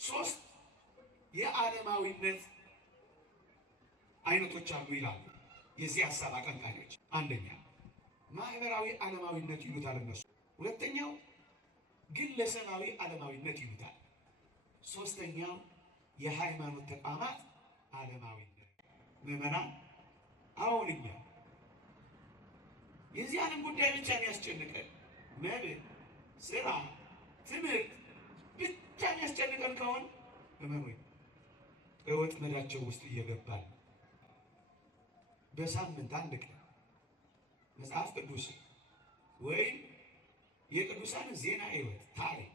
ሶስት የዓለማዊነት አይነቶች አሉ ይላሉ የዚህ ሐሳብ አቀንቃኞች። አንደኛ ማህበራዊ ዓለማዊነት ይሉታል እነሱ። ሁለተኛው ግለሰባዊ ዓለማዊነት ይሉታል። ሶስተኛው የሃይማኖት ተቋማት ዓለማዊነት። ምዕመናን አሁንኛ የዚህ ዓለም ጉዳይ ብቻ የሚያስጨንቀን መብል፣ ስራ፣ ትምህርት ብቻ የሚያስጨንቀን ከሆነ እመኑኝ በወጥመዳቸው ውስጥ እየገባን በሳምንት አንድ ቀን መጽሐፍ ቅዱስ ወይም የቅዱሳን ዜና ሕይወት ታሪክ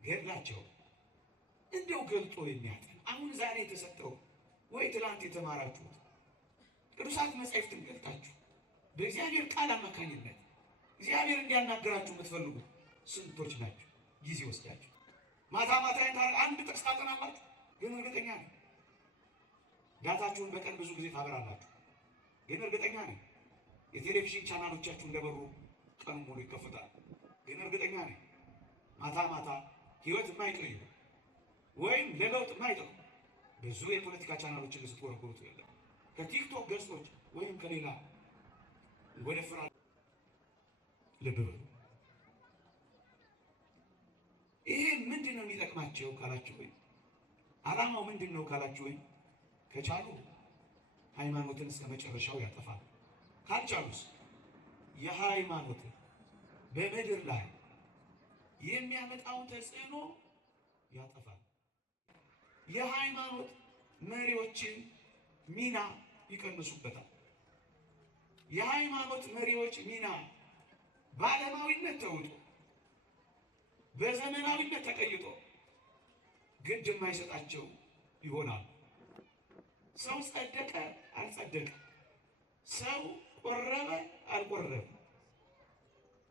ገድላቸው እንደው ገልጦ የሚያጠን አሁን ዛሬ የተሰጠው ወይ ትላንት የተማራችሁት ቅዱሳት መጻሕፍትን ገልጣችሁ በእግዚአብሔር ቃል አማካኝነት እግዚአብሔር እንዲያናገራችሁ የምትፈልጉ ስንቶች ናቸው? ጊዜ ወስዳችሁ ማታ ማታ አንድ ጥቅስ ታጠናላችሁ። ግን እርግጠኛ ነኝ ዳታችሁን በቀን ብዙ ጊዜ ታበራላችሁ። ግን እርግጠኛ ነኝ የቴሌቪዥን ቻናሎቻችሁ እንደበሩ ቀን ሙሉ ይከፈታል። ግን እርግጠኛ ነኝ ማታ ማታ ህይወት የማይቀይሩ ወይም ለለውጥ የማይጠሩ ብዙ የፖለቲካ ቻናሎችን ልትጎረጎሩት የለም። ከቲክቶክ ገጾች ወይም ከሌላ ወደ ፍራ ልብ በሉ። ይሄ ምንድን ነው የሚጠቅማቸው ካላችሁ ወይ ዓላማው ምንድን ነው ካላችሁ ወይ ከቻሉ ሃይማኖትን እስከ መጨረሻው ያጠፋል። ካልቻሉስ የሃይማኖትን በምድር ላይ የሚያመጣውን ተጽዕኖ ያጠፋል። የሃይማኖት መሪዎችን ሚና ይቀንሱበታል። የሃይማኖት መሪዎች ሚና በዓለማዊነት ተውጦ በዘመናዊነት ተቀይጦ ግድ የማይሰጣቸው ይሆናል። ሰው ጸደቀ አልጸደቀ፣ ሰው ቆረበ አልቆረበ፣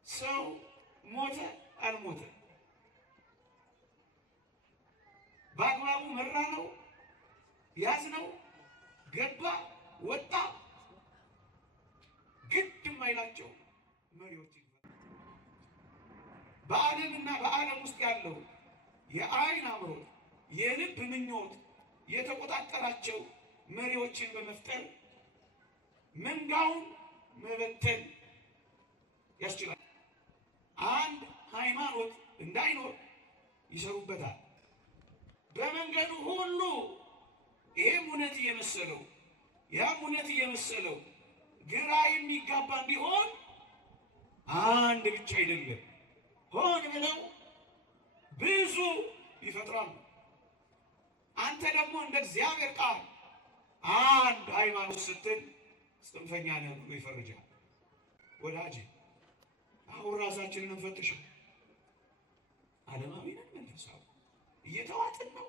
ሰው ሞተ አልሞተ፣ በአግባቡ መራ ነው ያዝ ነው ገባ ወጣ ግድ የማይላቸው መሪዎች በዓለምና በዓለም ውስጥ ያለው የአይን አምሮት የልብ ምኞት የተቆጣጠራቸው መሪዎችን በመፍጠር መንጋውን መበተን ያስችላል። አንድ ሃይማኖት እንዳይኖር ይሰሩበታል። በመንገዱ ሁሉ ይሄም እውነት እየመሰለው ያም እውነት እየመሰለው ግራ የሚጋባ እንዲሆን አንድ ብቻ አይደለም ሆን ብለው ብዙ ይፈጥራሉ። አንተ ደግሞ እንደ እግዚአብሔር ቃል አንድ ሃይማኖት ስትል ጽንፈኛ ነህ ብሎ ይፈርጃል። ወዳጅ አሁን ራሳችንን እንፈትሸው። ዓለማዊ ነን መንፈሳዊ እየተዋጥን ነው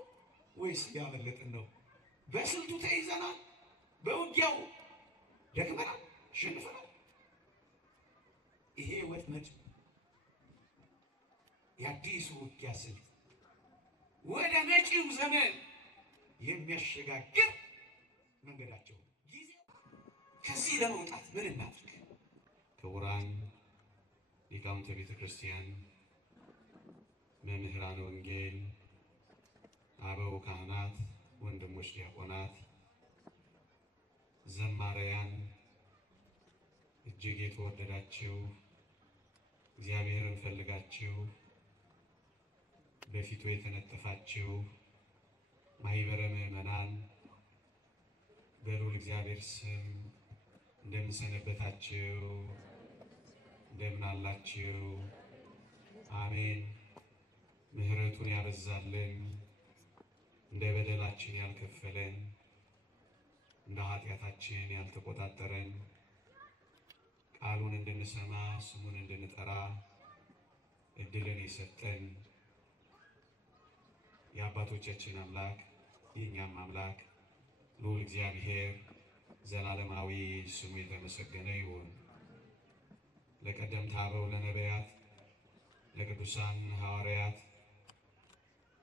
ወይስ እያመለጥን ነው? በስልቱ ተይዘናል፣ በውጊያው ደክመናል፣ አሸንፈናል። ይሄ ወጥመድ የአዲሱ ውጊያ ስልት ወደ መጪው ዘመን የሚያሸጋግር መንገዳቸው ጊዜ። ከዚህ ለመውጣት ምን እናድርግ? ክቡራን ሊቃውንተ ቤተ ክርስቲያን፣ መምህራን ወንጌል፣ አበው ካህናት፣ ወንድሞች ዲያቆናት፣ ዘማሪያን፣ እጅግ የተወደዳችሁ እግዚአብሔርን ፈልጋችሁ በፊቱ የተነጠፋችሁ ማህበረ ምዕመናን በልዑል እግዚአብሔር ስም እንደምን ሰነበታችሁ? እንደምን አላችሁ? አሜን። ምሕረቱን ያበዛልን፣ እንደ በደላችን ያልከፈለን፣ እንደ ኃጢአታችን ያልተቆጣጠረን፣ ቃሉን እንድንሰማ ስሙን እንድንጠራ እድልን የሰጠን የአባቶቻችን አምላክ የእኛም አምላክ ልዑል እግዚአብሔር ዘላለማዊ ስሙ የተመሰገነ ይሁን። ለቀደምት አበው ለነቢያት፣ ለቅዱሳን ሐዋርያት፣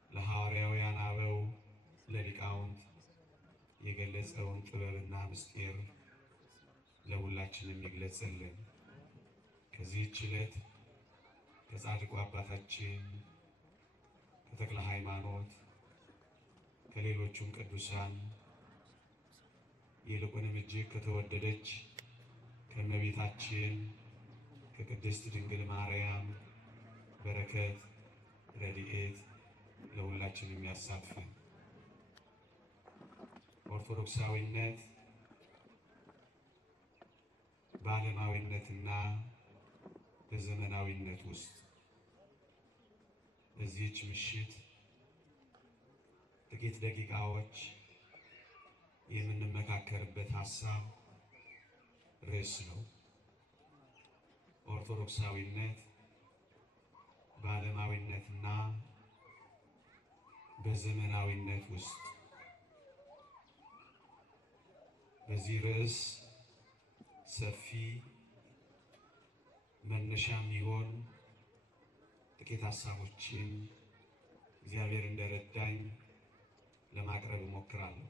ለሐዋርያውያን አበው፣ ለሊቃውንት የገለጸውን ጥበብና ምስጢር ለሁላችንም ይግለጽልን። ከዚህች ዕለት ከጻድቁ አባታችን ከተክለ ሃይማኖት ከሌሎቹም ቅዱሳን ይልቁንም እጅግ ከተወደደች ከእመቤታችን ከቅድስት ድንግል ማርያም በረከት ረድኤት ለሁላችን የሚያሳትፈን። ኦርቶዶክሳዊነት በዓለማዊነትና በዘመናዊነት ውስጥ በዚህች ምሽት ጥቂት ደቂቃዎች የምንመካከርበት ሀሳብ ርዕስ ነው። ኦርቶዶክሳዊነት በዓለማዊነትና በዘመናዊነት ውስጥ። በዚህ ርዕስ ሰፊ መነሻ የሚሆን ጥቂት ሀሳቦችን እግዚአብሔር እንደረዳኝ ለማቅረብ እሞክራለሁ።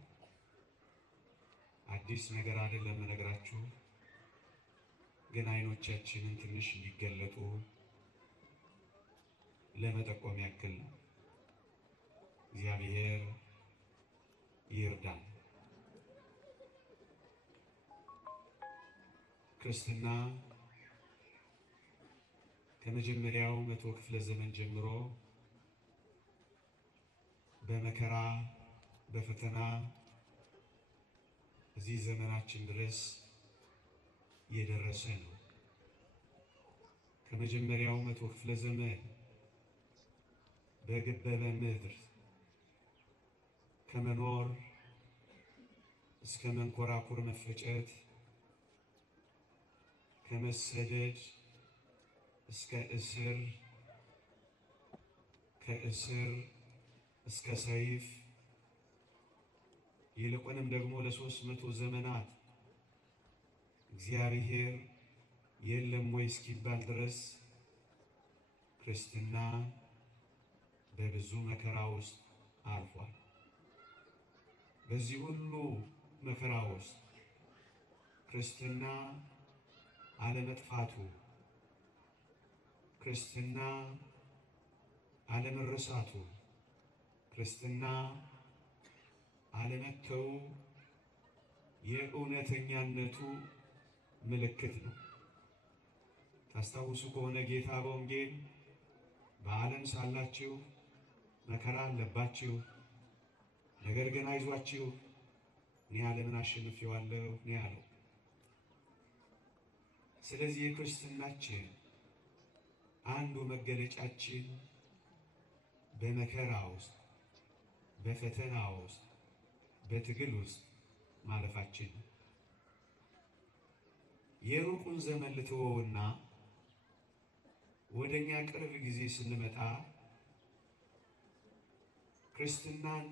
አዲስ ነገር አይደለም የምነግራችሁ፣ ግን አይኖቻችንን ትንሽ እንዲገለጡ ለመጠቆም ያክል ነው። እግዚአብሔር ይርዳን። ክርስትና ከመጀመሪያው 100 ክፍለ ዘመን ጀምሮ በመከራ በፈተና እዚህ ዘመናችን ድረስ የደረሰ ነው። ከመጀመሪያው 100 ክፍለ ዘመን በገበበ ምድር ከመኖር እስከ መንኮራኩር መፈጨት፣ ከመሰደድ እስከ እስር፣ ከእስር እስከ ሰይፍ፣ ይልቁንም ደግሞ ለ300 ዘመናት እግዚአብሔር የለም ወይ እስኪባል ድረስ ክርስትና በብዙ መከራ ውስጥ አልፏል። በዚህ ሁሉ መከራ ውስጥ ክርስትና አለመጥፋቱ፣ ክርስትና አለመረሳቱ፣ ክርስትና አለመተው የእውነተኛነቱ ምልክት ነው። ታስታውሱ ከሆነ ጌታ በወንጌል በዓለም ሳላችሁ መከራ አለባችሁ፣ ነገር ግን አይዟችሁ እኔ ዓለምን አሸንፌዋለሁ ነው ያለው። ስለዚህ የክርስትናችን አንዱ መገለጫችን በመከራ ውስጥ፣ በፈተና ውስጥ፣ በትግል ውስጥ ማለፋችን። የሩቁን ዘመን ልትወውና ወደኛ ቅርብ ጊዜ ስንመጣ ክርስትናን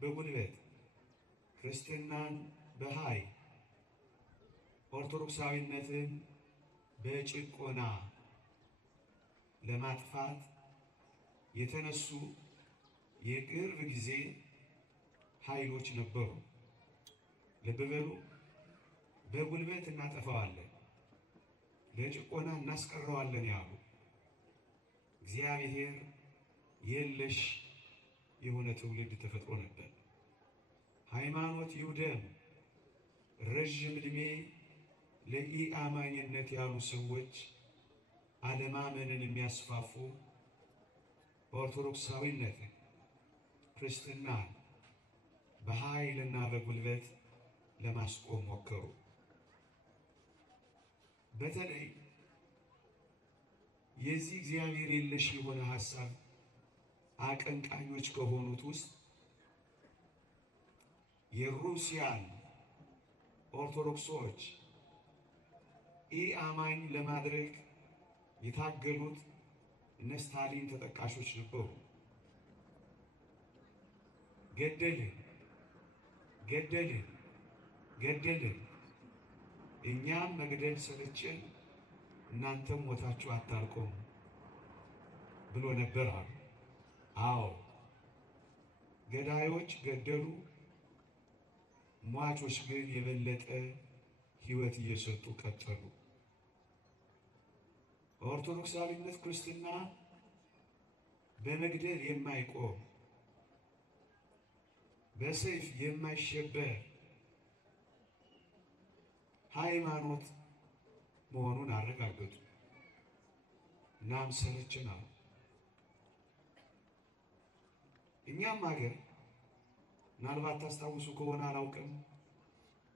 በጉልበት፣ ክርስትናን በኃይል፣ ኦርቶዶክሳዊነትን በጭቆና ለማጥፋት የተነሱ የቅርብ ጊዜ ኃይሎች ነበሩ። ልብ በሉ፣ በጉልበት እናጠፋዋለን፣ በጭቆና እናስቀረዋለን ያሉ እግዚአብሔር የለሽ የሆነ ትውልድ ተፈጥሮ ነበር። ሃይማኖት ይውደም፣ ረዥም ዕድሜ ለኢአማኝነት ያሉ ሰዎች አለማመንን የሚያስፋፉ ኦርቶዶክሳዊነትን፣ ክርስትናን በኃይልና በጉልበት ለማስቆም ሞከሩ። በተለይ የዚህ እግዚአብሔር የለሽ የሆነ ሐሳብ አቀንቃኞች ከሆኑት ውስጥ የሩሲያን ኦርቶዶክሶች ኢአማኝ ለማድረግ የታገሉት እነ ስታሊን ተጠቃሾች ነበሩ። ገደልን ገደልን ገደልን፣ እኛም መግደል ሰለቸን፣ እናንተም ሞታችሁ አታልቁም ብሎ ነበር አሉ። አዎ ገዳዮች ገደሉ፣ ሟቾች ግን የበለጠ ሕይወት እየሰጡ ቀጠሉ። ኦርቶዶክሳዊነት ክርስትና በመግደል የማይቆም በሰይፍ የማይሸበር ሃይማኖት መሆኑን አረጋገጡ። እናም ሰለችን አሉ። እኛም ሀገር ምናልባት ታስታውሱ ከሆነ አላውቅም፣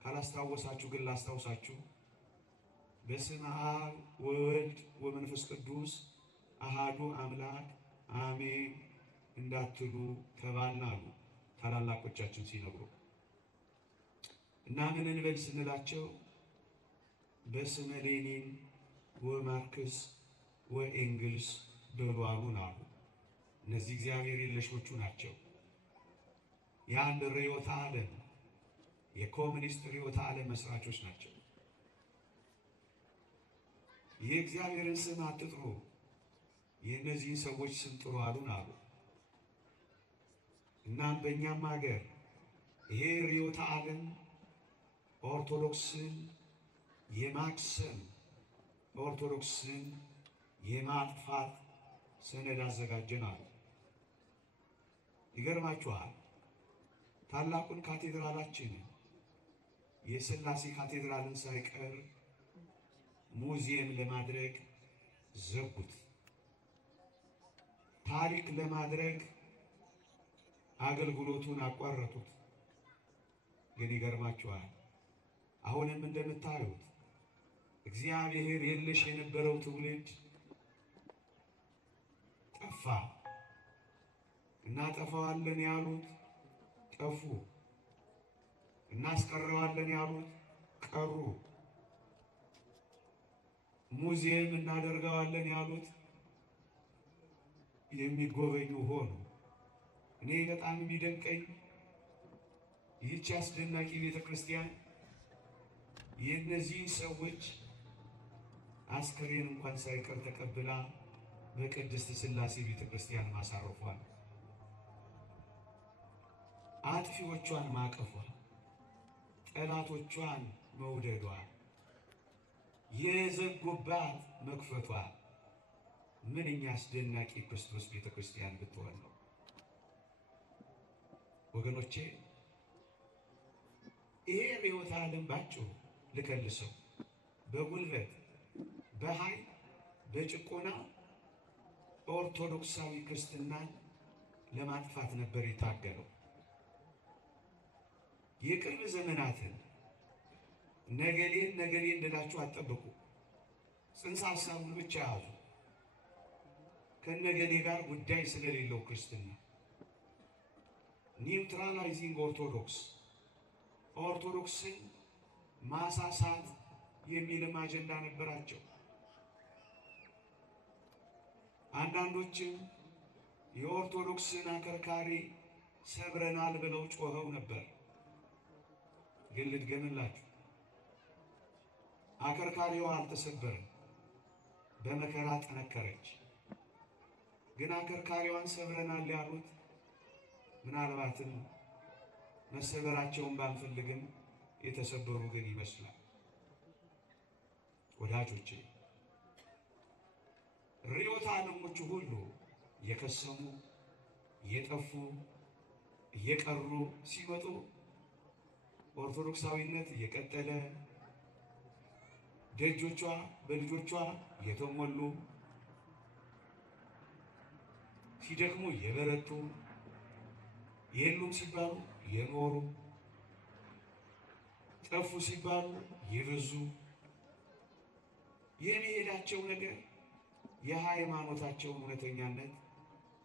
ካላስታወሳችሁ ግን ላስታውሳችሁ። በስመ አብ ወወልድ ወመንፈስ ቅዱስ አሃዱ አምላክ አሜን እንዳትሉ ተባልን አሉ ታላላቆቻችን ሲነግሩ። እና ምን እንበል ስንላቸው በስመ ሌኒን ወማርክስ ወኤንግልስ በሉ አሉን አሉ። እነዚህ እግዚአብሔር የለሾቹ ናቸው። የአንድ ርዕዮተ ዓለም የኮሙኒስት ርዕዮተ ዓለም መስራቾች ናቸው። የእግዚአብሔርን ስም አትጥሩ፣ የእነዚህን ሰዎች ስም ጥሩ አሉን አሉ። እናም በእኛም ሀገር ይሄ ርዕዮተ ዓለም ኦርቶዶክስን የማክሰም ኦርቶዶክስን የማጥፋት ሰነድ አዘጋጀን አሉ። ይገርማችኋል፣ ታላቁን ካቴድራላችንን የሥላሴ ካቴድራልን ሳይቀር ሙዚየም ለማድረግ ዘጉት። ታሪክ ለማድረግ አገልግሎቱን አቋረጡት። ግን ይገርማችኋል፣ አሁንም እንደምታዩት እግዚአብሔር የለሽ የነበረው ትውልድ ጠፋ። እናጠፋዋለን ያሉት ጠፉ፣ እናስቀረዋለን ያሉት ቀሩ፣ ሙዚየም እናደርገዋለን ያሉት የሚጎበኙ ሆኑ። እኔ በጣም የሚደንቀኝ ይህች አስደናቂ ቤተ ክርስቲያን የእነዚህ ሰዎች አስከሬን እንኳን ሳይቀር ተቀብላ በቅድስት ሥላሴ ቤተ ክርስቲያን ማሳረፏል። አጥፊዎቿን ማቀፏ፣ ጠላቶቿን መውደዷ፣ የዘጉባት መክፈቷ ምንኛ አስደናቂ ክርስቶስ ቤተ ክርስቲያን ብትሆን ነው። ወገኖቼ ይሄ ርዕዮተ ዓለም ባጭሩ ልከልሰው በጉልበት በኃይል በጭቆና ኦርቶዶክሳዊ ክርስትናን ለማጥፋት ነበር የታገለው። የቅርብ ዘመናትን ነገሌን እንድላችሁ አትጠብቁ። ጽንሰ ሐሳቡን ብቻ ያዙ። ከነገሌ ጋር ጉዳይ ስለሌለው ክርስትና ኒውትራላይዚንግ ኦርቶዶክስ ኦርቶዶክስን ማሳሳት የሚልም አጀንዳ ነበራቸው። አንዳንዶችም የኦርቶዶክስን አከርካሪ ሰብረናል ብለው ጮኸው ነበር። ግን ልድገምላችሁ፣ አከርካሪዋ አልተሰበረም፣ በመከራ ጠነከረች። ግን አከርካሪዋን ሰብረናል ያሉት ምናልባትም መሰበራቸውን ባንፈልግም የተሰበሩ ግን ይመስላል። ወዳጆቼ ርዕዮተ ዓለሞቹ ሁሉ የከሰሙ የጠፉ እየቀሩ ሲመጡ ኦርቶዶክሳዊነት እየቀጠለ ደጆቿ በልጆቿ የተሞሉ ሲደክሙ የበረቱ የሉም ሲባሉ የኖሩ ጠፉ ሲባሉ የበዙ የሚሄዳቸው ነገር የሃይማኖታቸውን እውነተኛነት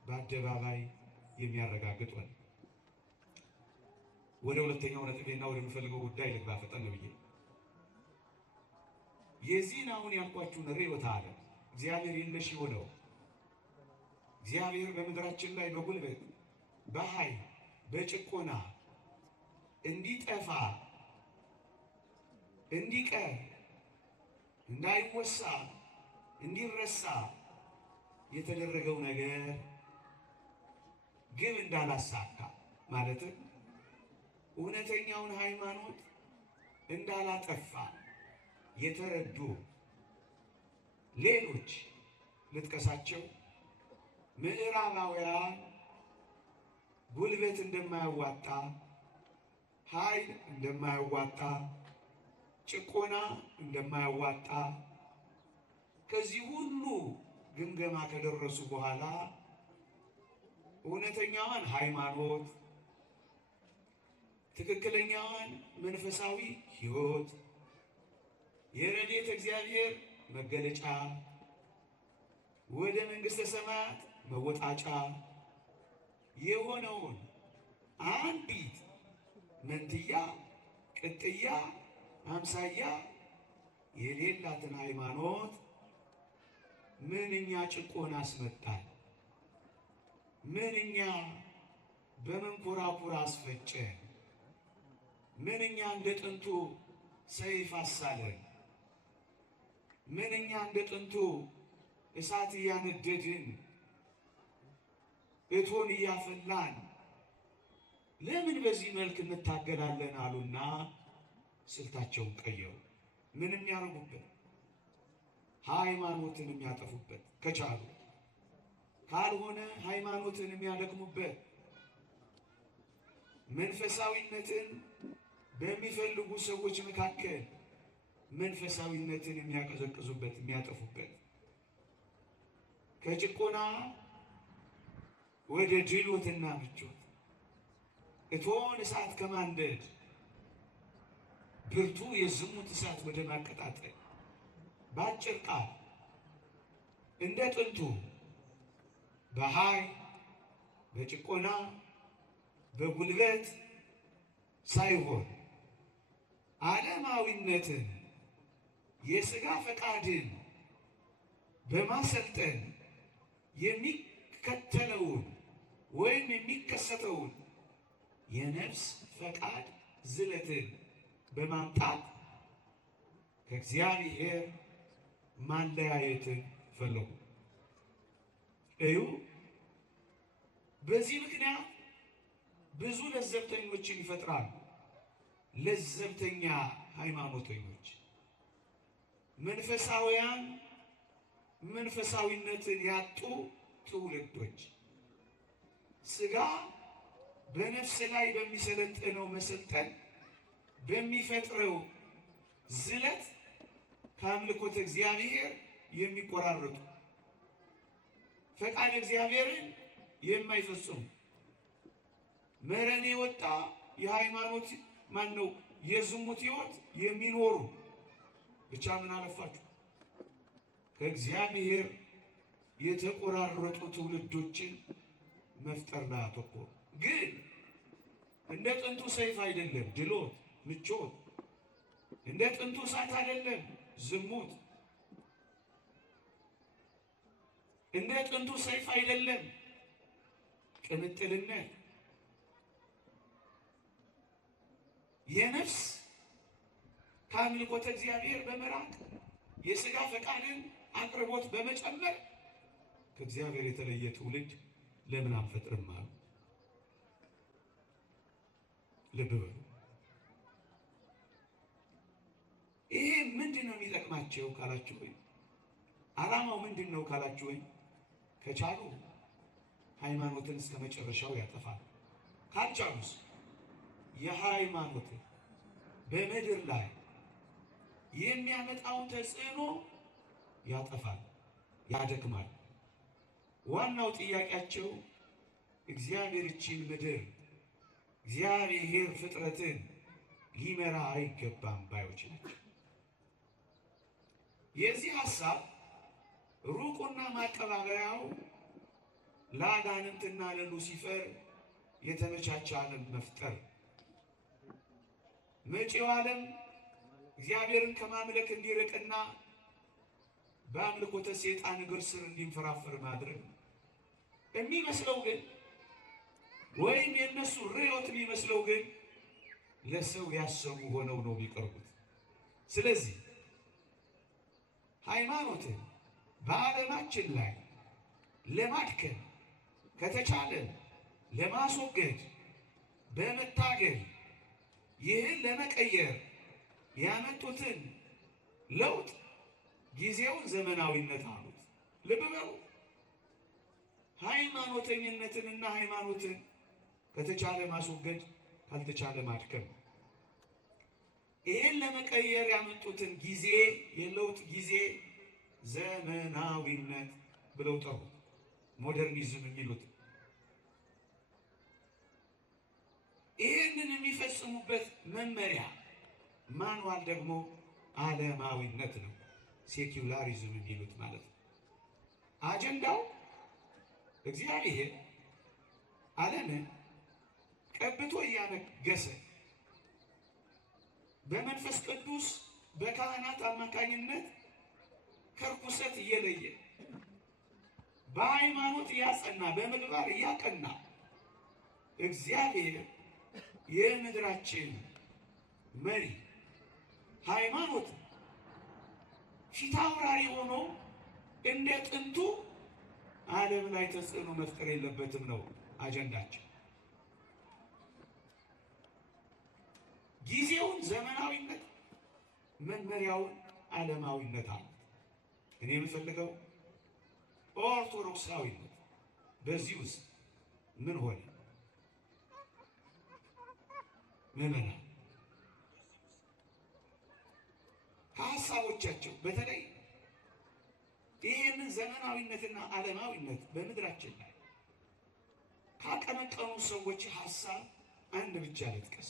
በአደባባይ የሚያረጋግጥ ነው። ወደ ሁለተኛው ነጥቤና ወደምፈልገው ጉዳይ ልግባ ፈጠን ብዬ። የዚህን አሁን ያልኳችሁን ርዕዮተ ዓለም እግዚአብሔር የለሽ የሆነው እግዚአብሔር በምድራችን ላይ በጉልበት በኃይል በጭቆና እንዲጠፋ እንዲቀር እንዳይወሳ እንዲረሳ የተደረገው ነገር ግብ እንዳላሳካ ማለትም እውነተኛውን ሃይማኖት እንዳላጠፋ የተረዱ ሌሎች ልጥቀሳቸው። ምዕራባውያን ጉልበት እንደማያዋጣ ኃይል እንደማያዋጣ፣ ጭቆና እንደማያዋጣ ከዚህ ሁሉ ግምገማ ከደረሱ በኋላ እውነተኛዋን ሃይማኖት፣ ትክክለኛዋን መንፈሳዊ ሕይወት፣ የረድኤተ እግዚአብሔር መገለጫ፣ ወደ መንግሥተ ሰማያት መወጣጫ የሆነውን አንዲት መንትያ ቅጥያ አምሳያ የሌላትን ሃይማኖት ምንኛ ጭቆና አስመጣል! ምንኛ በመንኮራኩር አስፈጨን! ምንኛ እንደ ጥንቱ ሰይፍ አሳለን! ምንኛ እንደ ጥንቱ እሳት እያነደድን እቶን እያፈላን ለምን በዚህ መልክ እንታገላለን አሉና ስልታቸውን ቀየሩ። ምንም ያደርጉበት ሃይማኖትን የሚያጠፉበት ከቻሉ፣ ካልሆነ ሃይማኖትን የሚያደክሙበት፣ መንፈሳዊነትን በሚፈልጉ ሰዎች መካከል መንፈሳዊነትን የሚያቀዘቅዙበት፣ የሚያጠፉበት፣ ከጭቆና ወደ ድሎትና ምቾት እቶን እሳት ከማንደድ ብርቱ የዝሙት እሳት ወደ ማቀጣጠል በአጭር ቃል እንደ ጥንቱ በኃይል በጭቆና በጉልበት ሳይሆን ዓለማዊነትን የሥጋ ፈቃድን በማሰልጠን የሚከተለውን ወይም የሚከሰተውን የነፍስ ፈቃድ ዝለትን በማምጣት ከእግዚአብሔር ማለያየትን ፈለጉ። እዩ። በዚህ ምክንያት ብዙ ለዘብተኞችን ይፈጥራሉ። ለዘብተኛ ሃይማኖተኞች፣ መንፈሳውያን፣ መንፈሳዊነትን ያጡ ትውልዶች ሥጋ በነፍስ ላይ በሚሰለጥነው መሰልጠን በሚፈጥረው ዝለት ከአምልኮተ እግዚአብሔር የሚቆራረጡ ፈቃድ እግዚአብሔርን የማይፈጽሙ መረን የወጣ የሃይማኖት ማነው የዝሙት ሕይወት የሚኖሩ ብቻ ምን አለፋችሁ ከእግዚአብሔር የተቆራረጡ ትውልዶችን መፍጠር ላይ አተኮሩ። ግን እንደ ጥንቱ ሰይፍ አይደለም ድሎት፣ ምቾት። እንደ ጥንቱ እሳት አይደለም ዝሙት። እንደ ጥንቱ ሰይፍ አይደለም ቅምጥልነት። የነፍስ ከአምልኮተ እግዚአብሔር በመራቅ የሥጋ ፈቃድን አቅርቦት በመጨመር ከእግዚአብሔር የተለየ ትውልድ ለምን አንፈጥርም አሉ። ልብ በሉ። ይሄ ምንድን ነው የሚጠቅማቸው ካላችሁ ወይ ዓላማው ምንድን ነው ካላችሁ ወይ ከቻሉ ሃይማኖትን እስከ መጨረሻው ያጠፋል። ካልቻሉስ የሃይማኖትን በምድር ላይ የሚያመጣውን ተጽዕኖ ያጠፋል፣ ያደክማል። ዋናው ጥያቄያቸው እግዚአብሔር እቺን ምድር እግዚአብሔር ፍጥረትን ሊመራ አይገባም ባዮች ናቸው። የዚህ ሐሳብ ሩቁና ማቀባበያው ለአጋንንትና ለሉሲፈር የተመቻቸ ዓለም መፍጠር፣ መጪው ዓለም እግዚአብሔርን ከማምለክ እንዲርቅና በአምልኮተ ሰይጣን እግር ስር እንዲንፈራፈር ማድረግ የሚመስለው ግን ወይም የነሱ ርዕዮት የሚመስለው ግን ለሰው ያሰቡ ሆነው ነው የሚቀርቡት። ስለዚህ ሃይማኖትን በዓለማችን ላይ ለማድከም ከተቻለ ለማስወገድ በመታገል ይህን ለመቀየር ያመጡትን ለውጥ ጊዜውን ዘመናዊነት አሉት። ልብ በሉ። ሃይማኖተኝነትንና ሃይማኖትን ከተቻለ ማስወገድ ካልተቻለ ማድከም። ይሄን ለመቀየር ያመጡትን ጊዜ የለውጥ ጊዜ ዘመናዊነት ብለው ጠሩ። ሞደርኒዝም የሚሉት ይህንን የሚፈጽሙበት መመሪያ ማንዋል ደግሞ ዓለማዊነት ነው። ሴኩላሪዝም የሚሉት ማለት ነው። አጀንዳው እግዚአብሔር ዓለምን ቀብቶ እያነገሰ በመንፈስ ቅዱስ በካህናት አማካኝነት ከርኩሰት እየለየ በሃይማኖት እያጸና በምግባር እያቀና እግዚአብሔር የምድራችን መሪ ሃይማኖት ፊት አውራሪ ሆኖ እንደ ጥንቱ ዓለም ላይ ተጽዕኖ መፍጠር የለበትም ነው አጀንዳቸው። ጊዜውን ዘመናዊነት፣ መመሪያውን ዓለማዊነት አለ። እኔ የምፈልገው ኦርቶዶክሳዊነት። በዚህ ውስጥ ምን ሆነ? ምዕመናን ከሀሳቦቻቸው በተለይ ይህንን ዘመናዊነትና ዓለማዊነት በምድራችን ላይ ካቀነቀኑ ሰዎች ሀሳብ አንድ ብቻ ልጥቀስ።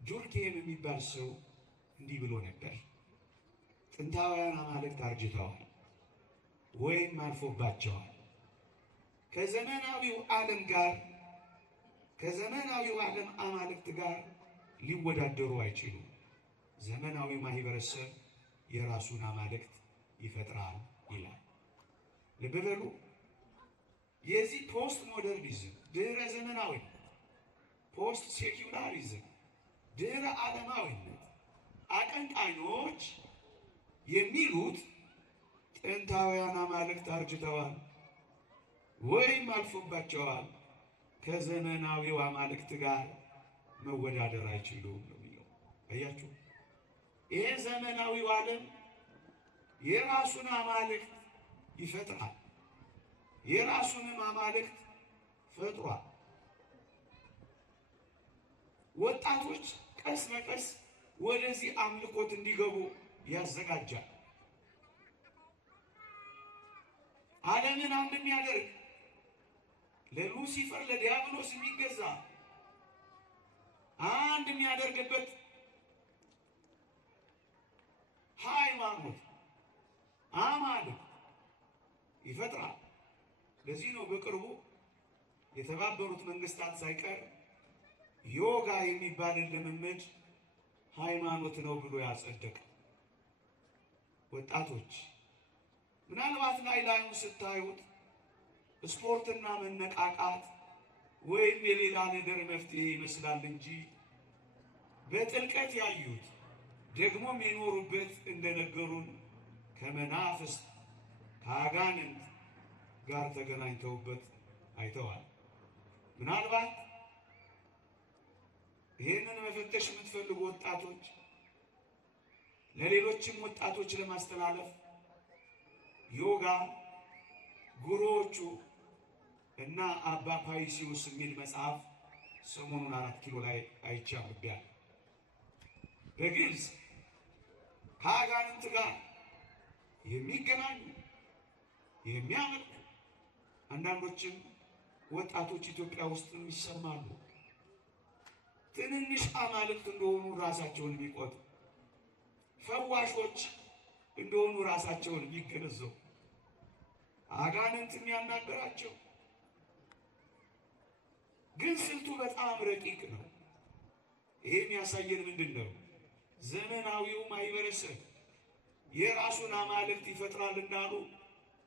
ጁርጌም የሚባል ሰው እንዲህ ብሎ ነበር። ጥንታውያን አማልክት አርጅተዋል ወይም አልፎባቸዋል። ከዘመናዊው ዓለም አማልክት ጋር ሊወዳደሩ አይችሉም። ዘመናዊው ማህበረሰብ የራሱን አማልክት ይፈጥራል ይላል። ልብ በሉ። የዚህ ፖስት ሞደርኒዝም ድህረ ዘመናዊነት፣ ፖስት ሴኩላሪዝም ድህረ ዓለማዊነት አቀንቃኞች የሚሉት ጥንታውያን አማልክት አርጅተዋል ወይም አልፎባቸዋል፣ ከዘመናዊው አማልክት ጋር መወዳደር አይችሉም ነው የሚለው። አያችሁ፣ ይሄ ዘመናዊው ዓለም የራሱን አማልክት ይፈጥራል፣ የራሱንም አማልክት ፈጥሯል። ወጣቶች ቀስ በቀስ ወደዚህ አምልኮት እንዲገቡ ያዘጋጃል። ዓለምን አንድ የሚያደርግ ለሉሲፈር ለዲያብሎስ የሚገዛ አንድ የሚያደርግበት ሃይማኖት አማልክት ይፈጥራል። ለዚህ ነው በቅርቡ የተባበሩት መንግስታት ሳይቀር ዮጋ የሚባልን ልምምድ ሃይማኖት ነው ብሎ ያጸደቀ። ወጣቶች ምናልባት ላዩን ስታዩት ስፖርትና መነቃቃት ወይም የሌላ ነገር መፍትሄ ይመስላል እንጂ በጥልቀት ያዩት ደግሞም የኖሩበት እንደነገሩን ከመናፍስት ከአጋንንት ጋር ተገናኝተውበት አይተዋል። ምናልባት ይህንን መፈተሽ የምትፈልጉ ወጣቶች ለሌሎችም ወጣቶች ለማስተላለፍ ዮጋ ጉሩዎቹ እና አባ ፓይሲዮስ የሚል መጽሐፍ ሰሞኑን 4 ኪሎ ላይ አይቻልብያል። በግልጽ ከአጋንንት ጋር የሚገናኙ የሚያመልክ አንዳንዶችም ወጣቶች ኢትዮጵያ ውስጥም ይሰማሉ። ትንንሽ አማልክት እንደሆኑ ራሳቸውን የሚቆጥሩ ፈዋሾች እንደሆኑ ራሳቸውን የሚገነዘቡ አጋንንት የሚያናገራቸው ግን ስልቱ በጣም ረቂቅ ነው። ይሄ የሚያሳየን ምንድን ነው? ዘመናዊው ማህበረሰብ የራሱን አማልክት ይፈጥራል እንዳሉ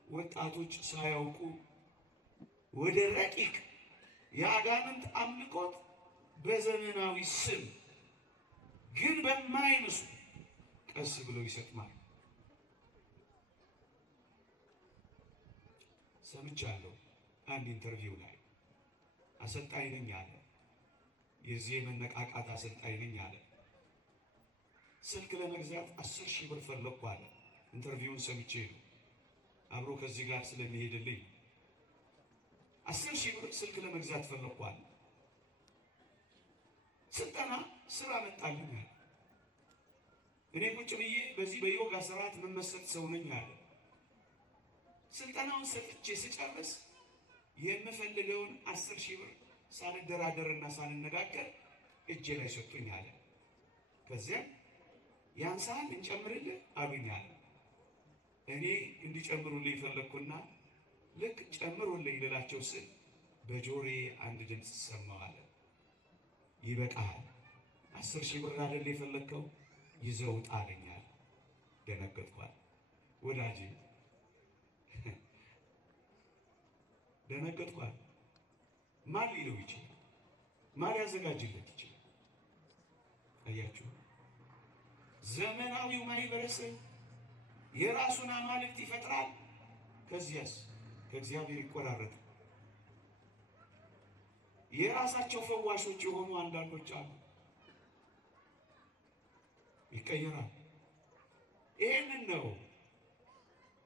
ወጣቶች ሳያውቁ ወደ ረቂቅ የአጋንንት አምልኮት በዘመናዊ ስም ግን በማይመስሉ ቀስ ብለው ይሰጥማል። ሰምቻለሁ። አንድ ኢንተርቪው ላይ አሰልጣኝ ነኝ አለ። የዚህ መነቃቃት አሰልጣኝ ነኝ አለ። ስልክ ለመግዛት 10,000 ብር ፈለግኩ አለ። ኢንተርቪውን ሰምቼ ነው አብሮ ከዚህ ጋር ስለሚሄድልኝ 10,000 ብር ስልክ ለመግዛት ፈለግኩ አለ። ስልጠና ስራ መጣልኝ አለ። እኔ ቁጭ ብዬ በዚህ በዮጋ ስርዓት መመሰጥ ሰው ነኝ አለ። ስልጠናውን ሰጥቼ ስጨርስ የምፈልገውን 10,000 ብር ሳንደራደርና ሳንነጋገር እጄ ላይ ሰጡኝ አለ። ከዚያም ያንሳል እንጨምርልህ አሉኝ አለ። እኔ እንዲጨምሩልኝ ፈለግኩና ልክ ጨምሩልኝ ልላቸው ስል በጆሮዬ አንድ ድምፅ ሰማሁ አለ። ይበቃሃል፣ 10,000 ብር አይደል የፈለግከው? ይዘው ውጣ አለኝ አለ። ደነገጥኳል ወዳጄ፣ ደነገጥኳል። ማን ሊለው ይችላል? ማን ያዘጋጅለት ይችላል? አያችሁ፣ ዘመናዊው ማህበረሰብ የራሱን አማልክት ይፈጥራል። ከዚያስ ከእግዚአብሔር ይቆራረጣል። የራሳቸው ፈዋሾች የሆኑ አንዳንዶች አሉ፣ ይቀየራል። ይሄንን ነው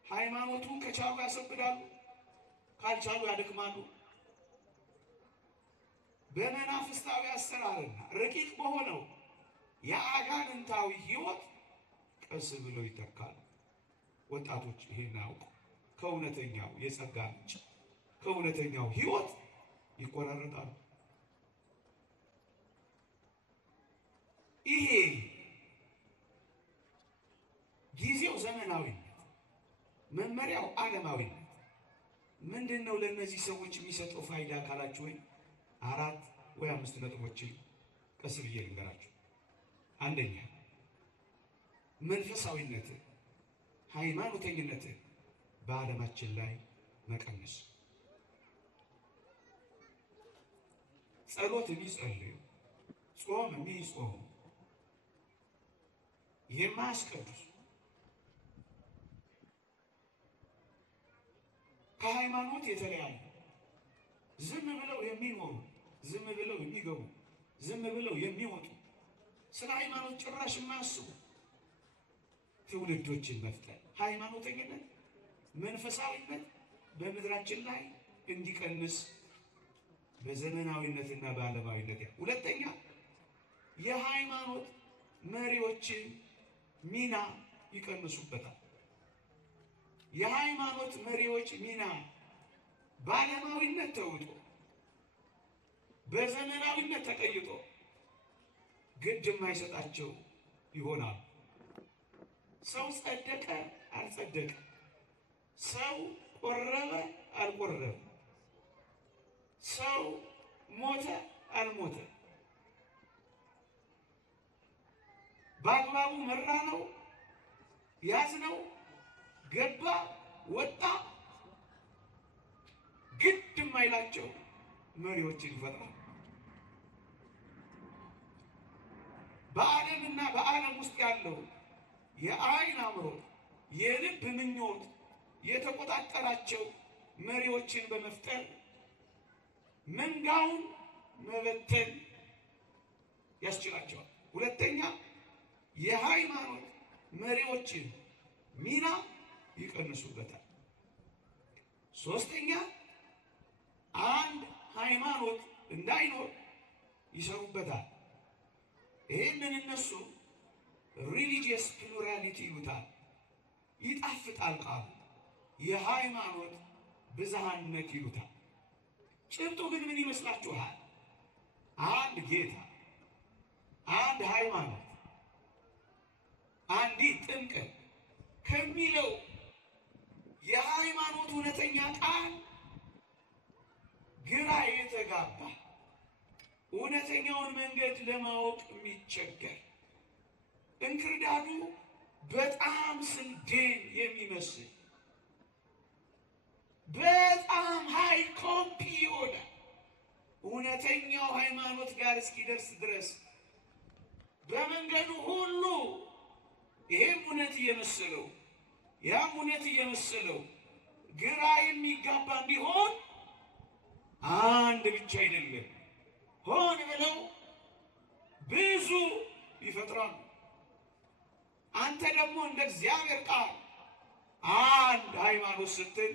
ሃይማኖቱን ከቻሉ ያሰብዳሉ፣ ካልቻሉ ያደክማሉ። በመናፍስታዊ አሰራርና ረቂቅ በሆነው የአጋንንታዊ ሕይወት ቀስ ብለው ይተካሉ። ወጣቶች ይሄን አውቁ። ከእውነተኛው የጸጋ ምንጭ ከእውነተኛው ሕይወት ይቆራረጣሉ። ይሄ ጊዜው ዘመናዊነት፣ መመሪያው ዓለማዊነት ምንድን ነው? ለእነዚህ ሰዎች የሚሰጠው ፋይዳ ካላችሁ ወይ 4 ወይ 5 ነጥቦችን ቀስ ብዬ ልንገራችሁ። አንደኛ መንፈሳዊነትን፣ ሃይማኖተኝነትን በዓለማችን ላይ መቀነስ። ጸሎት የሚጸልዩ፣ ጾም የሚጾሙ፣ የማያስቀድሱ፣ ከሃይማኖት የተለያዩ፣ ዝም ብለው የሚኖሩ፣ ዝም ብለው የሚገቡ፣ ዝም ብለው የሚወጡ፣ ስለ ሃይማኖት ጭራሽ የማያስቡ ትውልዶችን መፍጠር። ሃይማኖተኝነት፣ መንፈሳዊነት በምድራችን ላይ እንዲቀንስ በዘመናዊነትና በዓለማዊነት። ሁለተኛ የሃይማኖት መሪዎችን ሚና ይቀንሱበታል። የሃይማኖት መሪዎች ሚና በዓለማዊነት ተውጦ በዘመናዊነት ተቀይጦ ግድ የማይሰጣቸው ይሆናል። ሰው ጸደቀ አልጸደቀ፣ ሰው ቆረበ አልቆረበ፣ ሰው ሞተ አልሞተ፣ በአግባቡ መራ ነው ያዝ ነው ገባ ወጣ፣ ግድ የማይላቸው መሪዎችን ይፈጥራል። በዓለምና በዓለም ውስጥ ያለው የአይን አምሮት፣ የልብ ምኞት የተቆጣጠራቸው መሪዎችን በመፍጠር መንጋውን መበተን ያስችላቸዋል። ሁለተኛ የሃይማኖት መሪዎችን ሚና ይቀንሱበታል። ሶስተኛ አንድ ሃይማኖት እንዳይኖር ይሰሩበታል። ይህንን እነሱ ሪሊጂየስ ፕሉራሊቲ ይሉታል። ይጣፍጣል ቃሉ። የሃይማኖት ብዝሃነት ይሉታል። ጭብጡ ግን ምን ይመስላችኋል? አንድ ጌታ፣ አንድ ሃይማኖት፣ አንዲት ጥምቀት ከሚለው የሃይማኖት እውነተኛ ቃል ግራ የተጋባ እውነተኛውን መንገድ ለማወቅ የሚቸገር እንክርዳዱ በጣም ስንዴን የሚመስል በጣም ሃይ ኮምፒ የሆነ እውነተኛው ሃይማኖት ጋር እስኪደርስ ድረስ በመንገዱ ሁሉ ይሄም እውነት እየመሰለው ያም እውነት እየመሰለው ግራ የሚጋባ ቢሆን አንድ ብቻ አይደለም፣ ሆን ብለው ብዙ ይፈጥራሉ። አንተ ደግሞ እንደ እግዚአብሔር ቃል አንድ ሃይማኖት ስትል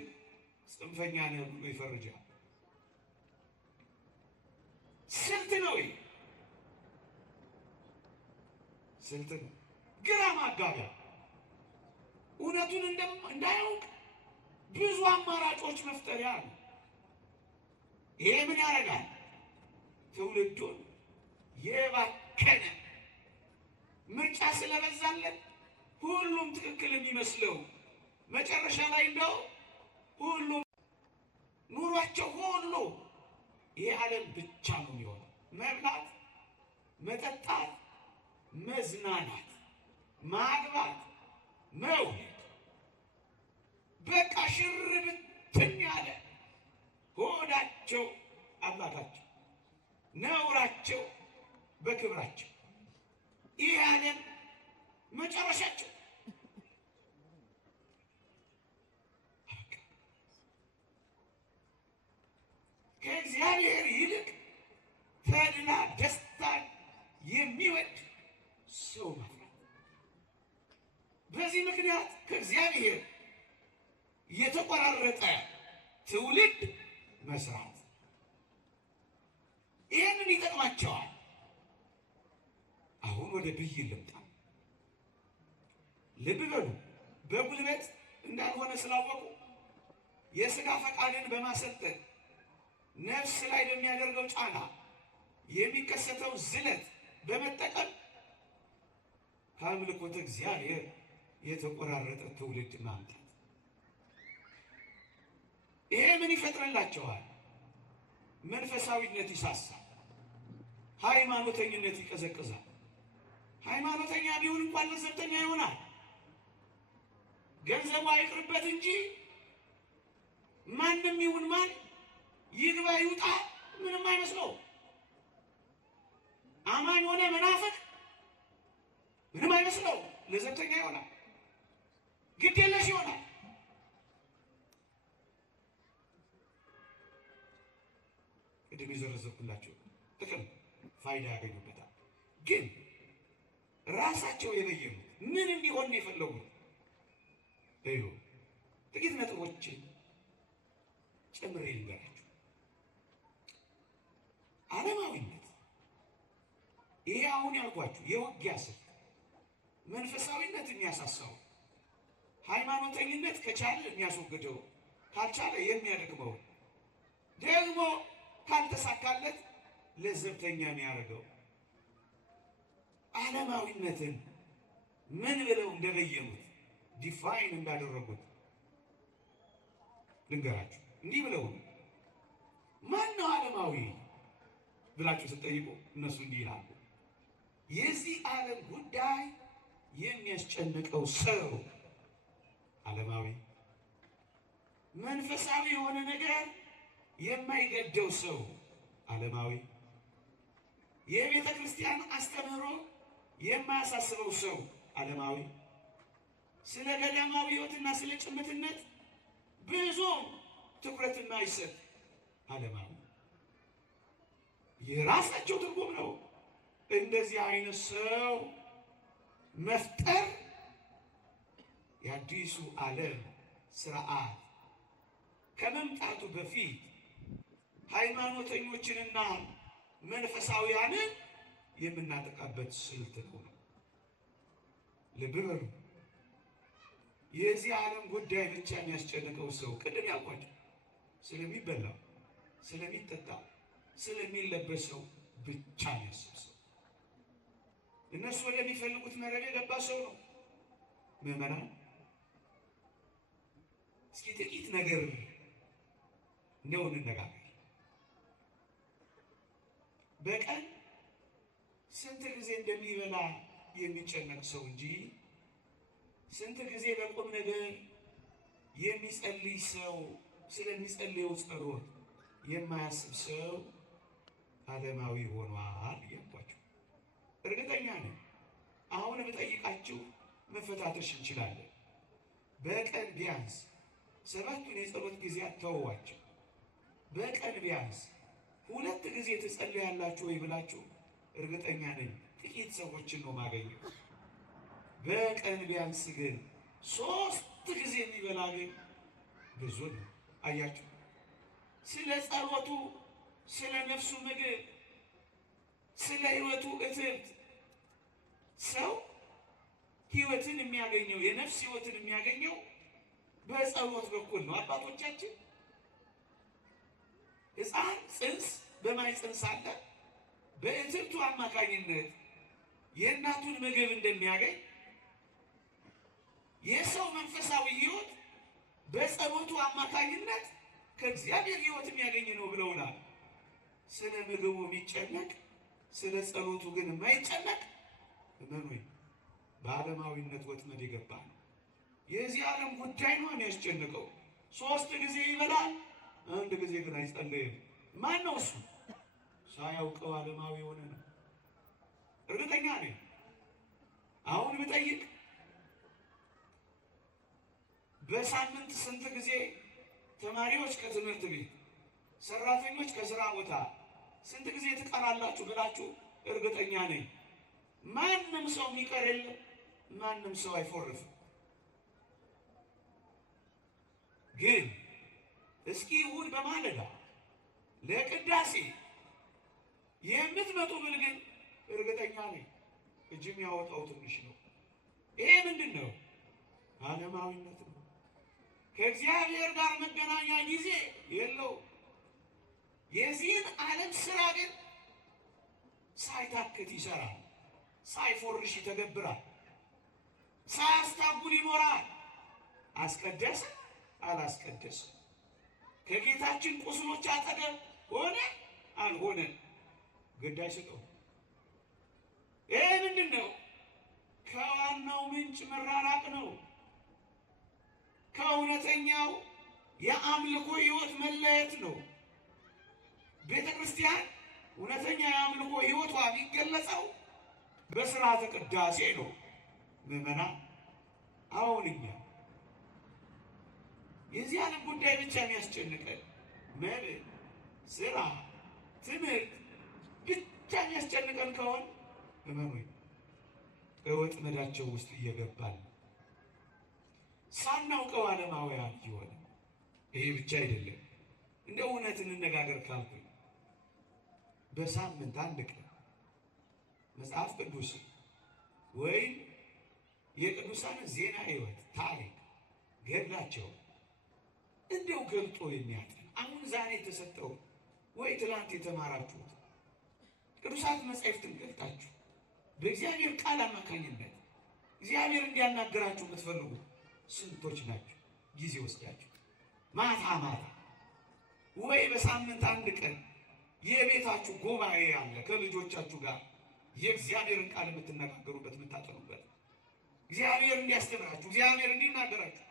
ጽንፈኛ ነህ ብሎ ይፈርጃል። ስልት ነው። ስልት ነው። ግራ ማጋቢያ፣ እውነቱን እንዳያውቅ ብዙ አማራጮች መፍጠሪያ ነው። ይሄ ምን ያደርጋል? ትውልዱን የባከነ ምርጫ ስለበዛለት ሁሉም ትክክል የሚመስለው መጨረሻ ላይ እንደው ሁሉም ኑሯቸው ሁሉ ይህ ዓለም ብቻ ነው የሚሆነው። መብላት፣ መጠጣት፣ መዝናናት፣ ማግባት፣ መውለድ፣ በቃ ሽር ብትን ያለ ሆዳቸው አምላካቸው፣ ነውራቸው በክብራቸው። ይህ ዓለም መጨረሻቸው ከእግዚአብሔር ይልቅ ተድላ ደስታን የሚወድ ሰው ማፍራት። በዚህ ምክንያት ከእግዚአብሔር የተቆራረጠ ትውልድ መስራት ይህንን ይጠቅማቸዋል። አሁን ወደ ብይን ልምጣ። ልብ በሉ። በጉልበት እንዳልሆነ ስላወቁ የሥጋ ፈቃድን በማሰልጠን ነፍስ ላይ በሚያደርገው ጫና የሚከሰተው ዝለት በመጠቀም ከአምልኮተ እግዚአብሔር የተቆራረጠ ትውልድ ማምጣት። ይሄ ምን ይፈጥርላቸዋል? መንፈሳዊነት ይሳሳል፣ ሃይማኖተኝነት ይቀዘቅዛል። ሃይማኖተኛ ቢሆን እንኳን ለዘብተኛ ይሆናል። ገንዘቡ አይቅርበት እንጂ ማንም ይሁን ማን ይግባ ይውጣ ምንም አይመስለው። አማኝ ሆነ መናፍቅ ምንም አይመስለው። ለዘብተኛ ይሆናል፣ ግድ የለሽ ይሆናል። ቅድም የዘረዘርኩላቸው ጥቅም ፋይዳ ያገኙበታል። ግን ራሳቸው የበየኑት ምን እንዲሆን ነው የፈለጉት? እዩ፣ ጥቂት ነጥቦችን ጨምሬ ልንገራችሁ። ዓለማዊነት፣ ይሄ አሁን ያልኳችሁ የውጊያ ስልት፣ መንፈሳዊነት የሚያሳሳው፣ ሃይማኖተኝነት ከቻለ የሚያስወግደው፣ ካልቻለ የሚያደክመው፣ ደግሞ ካልተሳካለት ለዘብተኛ የሚያደርገው ዓለማዊነትን ምን ብለው እንደበየኑት ዲፋይን እንዳደረጉት ልንገራችሁ። እንዲህ ብለው ማን ነው ዓለማዊ ብላችሁ ስትጠይቁ እነሱ እንዲህ ይላሉ። የዚህ ዓለም ጉዳይ የሚያስጨንቀው ሰው ዓለማዊ፣ መንፈሳዊ የሆነ ነገር የማይገደው ሰው ዓለማዊ፣ የቤተ ክርስቲያን አስተምህሮ የማያሳስበው ሰው ዓለማዊ፣ ስለ ገዳማዊ ሕይወትና ስለ ጭምትነት ብዙ ትኩረት የማይሰጥ ዓለማዊ። የራሳቸው ትርጉም ነው። እንደዚህ አይነት ሰው መፍጠር የአዲሱ ዓለም ስርዓት ከመምጣቱ በፊት ሃይማኖተኞችንና መንፈሳውያንን የምናጠቃበት ስልት ነው። ልብ በሉ። የዚህ ዓለም ጉዳይ ብቻ የሚያስጨንቀው ሰው ቅድም ያልኳቸው ስለሚበላው፣ ስለሚጠጣው፣ ስለሚለበሰው ብቻ የሚያስብ ሰው፣ እነሱ ወደሚፈልጉት መረብ የገባ ሰው ነው። ምዕመናን፣ እስኪ ጥቂት ነገር እንደው እንነጋገር። በቀን ስንት ጊዜ እንደሚበላ የሚጨነቅ ሰው እንጂ ስንት ጊዜ በቁም ነገር የሚጸልይ ሰው ስለሚጸልየው ጸሎት የማያስብ ሰው ዓለማዊ ሆኗል እያልኳችሁ እርግጠኛ ነኝ። አሁን ብጠይቃችሁ መፈታተሽ እንችላለን። በቀን ቢያንስ 7ቱን የጸሎት ጊዜያት ተወዋቸው። በቀን ቢያንስ 2 ጊዜ ትጸልያላችሁ ወይ ብላችሁ እርግጠኛ ነኝ ጥቂት ሰዎችን ነው ማገኘው። በቀን ቢያንስ ግን 3 ጊዜ የሚበላ ግን ብዙ ነው። አያችሁ፣ ስለ ጸሎቱ፣ ስለ ነፍሱ ምግብ፣ ስለ ሕይወቱ እትብት ሰው ሕይወትን የሚያገኘው የነፍስ ሕይወትን የሚያገኘው በጸሎት በኩል ነው። አባቶቻችን ሕፃን ጽንስ በማኅፀን ሳለ በእትብቱ አማካኝነት የእናቱን ምግብ እንደሚያገኝ የሰው መንፈሳዊ ሕይወት በጸሎቱ አማካኝነት ከእግዚአብሔር ሕይወት የሚያገኝ ነው ብለውናል። ስለ ምግቡ የሚጨነቅ ስለ ጸሎቱ ግን የማይጨነቅ እመኑኝ በዓለማዊነት ወጥመድ የገባ ነው። የዚህ ዓለም ጉዳይ ነው የሚያስጨንቀው። 3 ጊዜ ይበላል፣ 1 ጊዜ ግን አይጸለይም። ማን ነው እሱ? ሳያውቀው ዓለማዊ የሆነ ነው። እርግጠኛ ነኝ አሁን ብጠይቅ በሳምንት ስንት ጊዜ ተማሪዎች ከትምህርት ቤት፣ ሰራተኞች ከስራ ቦታ ስንት ጊዜ ትቀራላችሁ ብላችሁ እርግጠኛ ነኝ ማንም ሰው የሚቀር የለም። ማንም ሰው አይፎርፍም። ግን እስኪ እሑድ በማለዳ ለቅዳሴ የምትመጡ ብል ግን እርግጠኛ ነኝ እጅ የሚያወጣው ትንሽ ነው። ይሄ ምንድን ነው? ዓለማዊነት ነው። ከእግዚአብሔር ጋር መገናኛ ጊዜ የለው። የዚህን ዓለም ስራ ግን ሳይታክት ይሰራል፣ ሳይፎርሽ ይተገብራል፣ ሳያስታጉል ይኖራል። አስቀደሰ አላስቀደሰ፣ ከጌታችን ቁስሎች አጠገብ ሆነ አልሆነ ግድ አይሰጠው። ይህ ምንድን ነው? ከዋናው ምንጭ መራራቅ ነው። ከእውነተኛው የአምልኮ ሕይወት መለየት ነው። ቤተ ክርስቲያን እውነተኛ የአምልኮ ሕይወቷ የሚገለጸው በስርዓተ ቅዳሴ ነው። ምዕመናን አሁን እኛ የዚህ ዓለም ጉዳይ ብቻ የሚያስጨንቀን መብል፣ ስራ፣ ትምህርት ብቻ የሚያስጨንቀን ከሆነ እመኑኝ በወጥመዳቸው ውስጥ እየገባን ሳናውቀው ዓለማውያን ይሆን። ይሄ ብቻ አይደለም። እንደ እውነት እንነጋገር ካልኩኝ በሳምንት 1 ቀን መጽሐፍ ቅዱስ ወይም የቅዱሳን ዜና ሕይወት ታሪክ ገድላቸው እንደው ገልጦ የሚያጠን አሁን ዛሬ የተሰጠው ወይ ትላንት የተማራችሁት ቅዱሳት መጻሕፍትን ገልጣችሁ በእግዚአብሔር ቃል አማካኝነት እግዚአብሔር እንዲያናገራችሁ የምትፈልጉ ስንቶች ናቸው? ጊዜ ወስዳችሁ ማታ ማታ ወይ በሳምንት 1 ቀን የቤታችሁ ጉባኤ ያለ ከልጆቻችሁ ጋር የእግዚአብሔርን ቃል የምትነጋገሩበት የምታጠኑበት፣ እግዚአብሔር እንዲያስተምራችሁ እግዚአብሔር እንዲናገራችሁ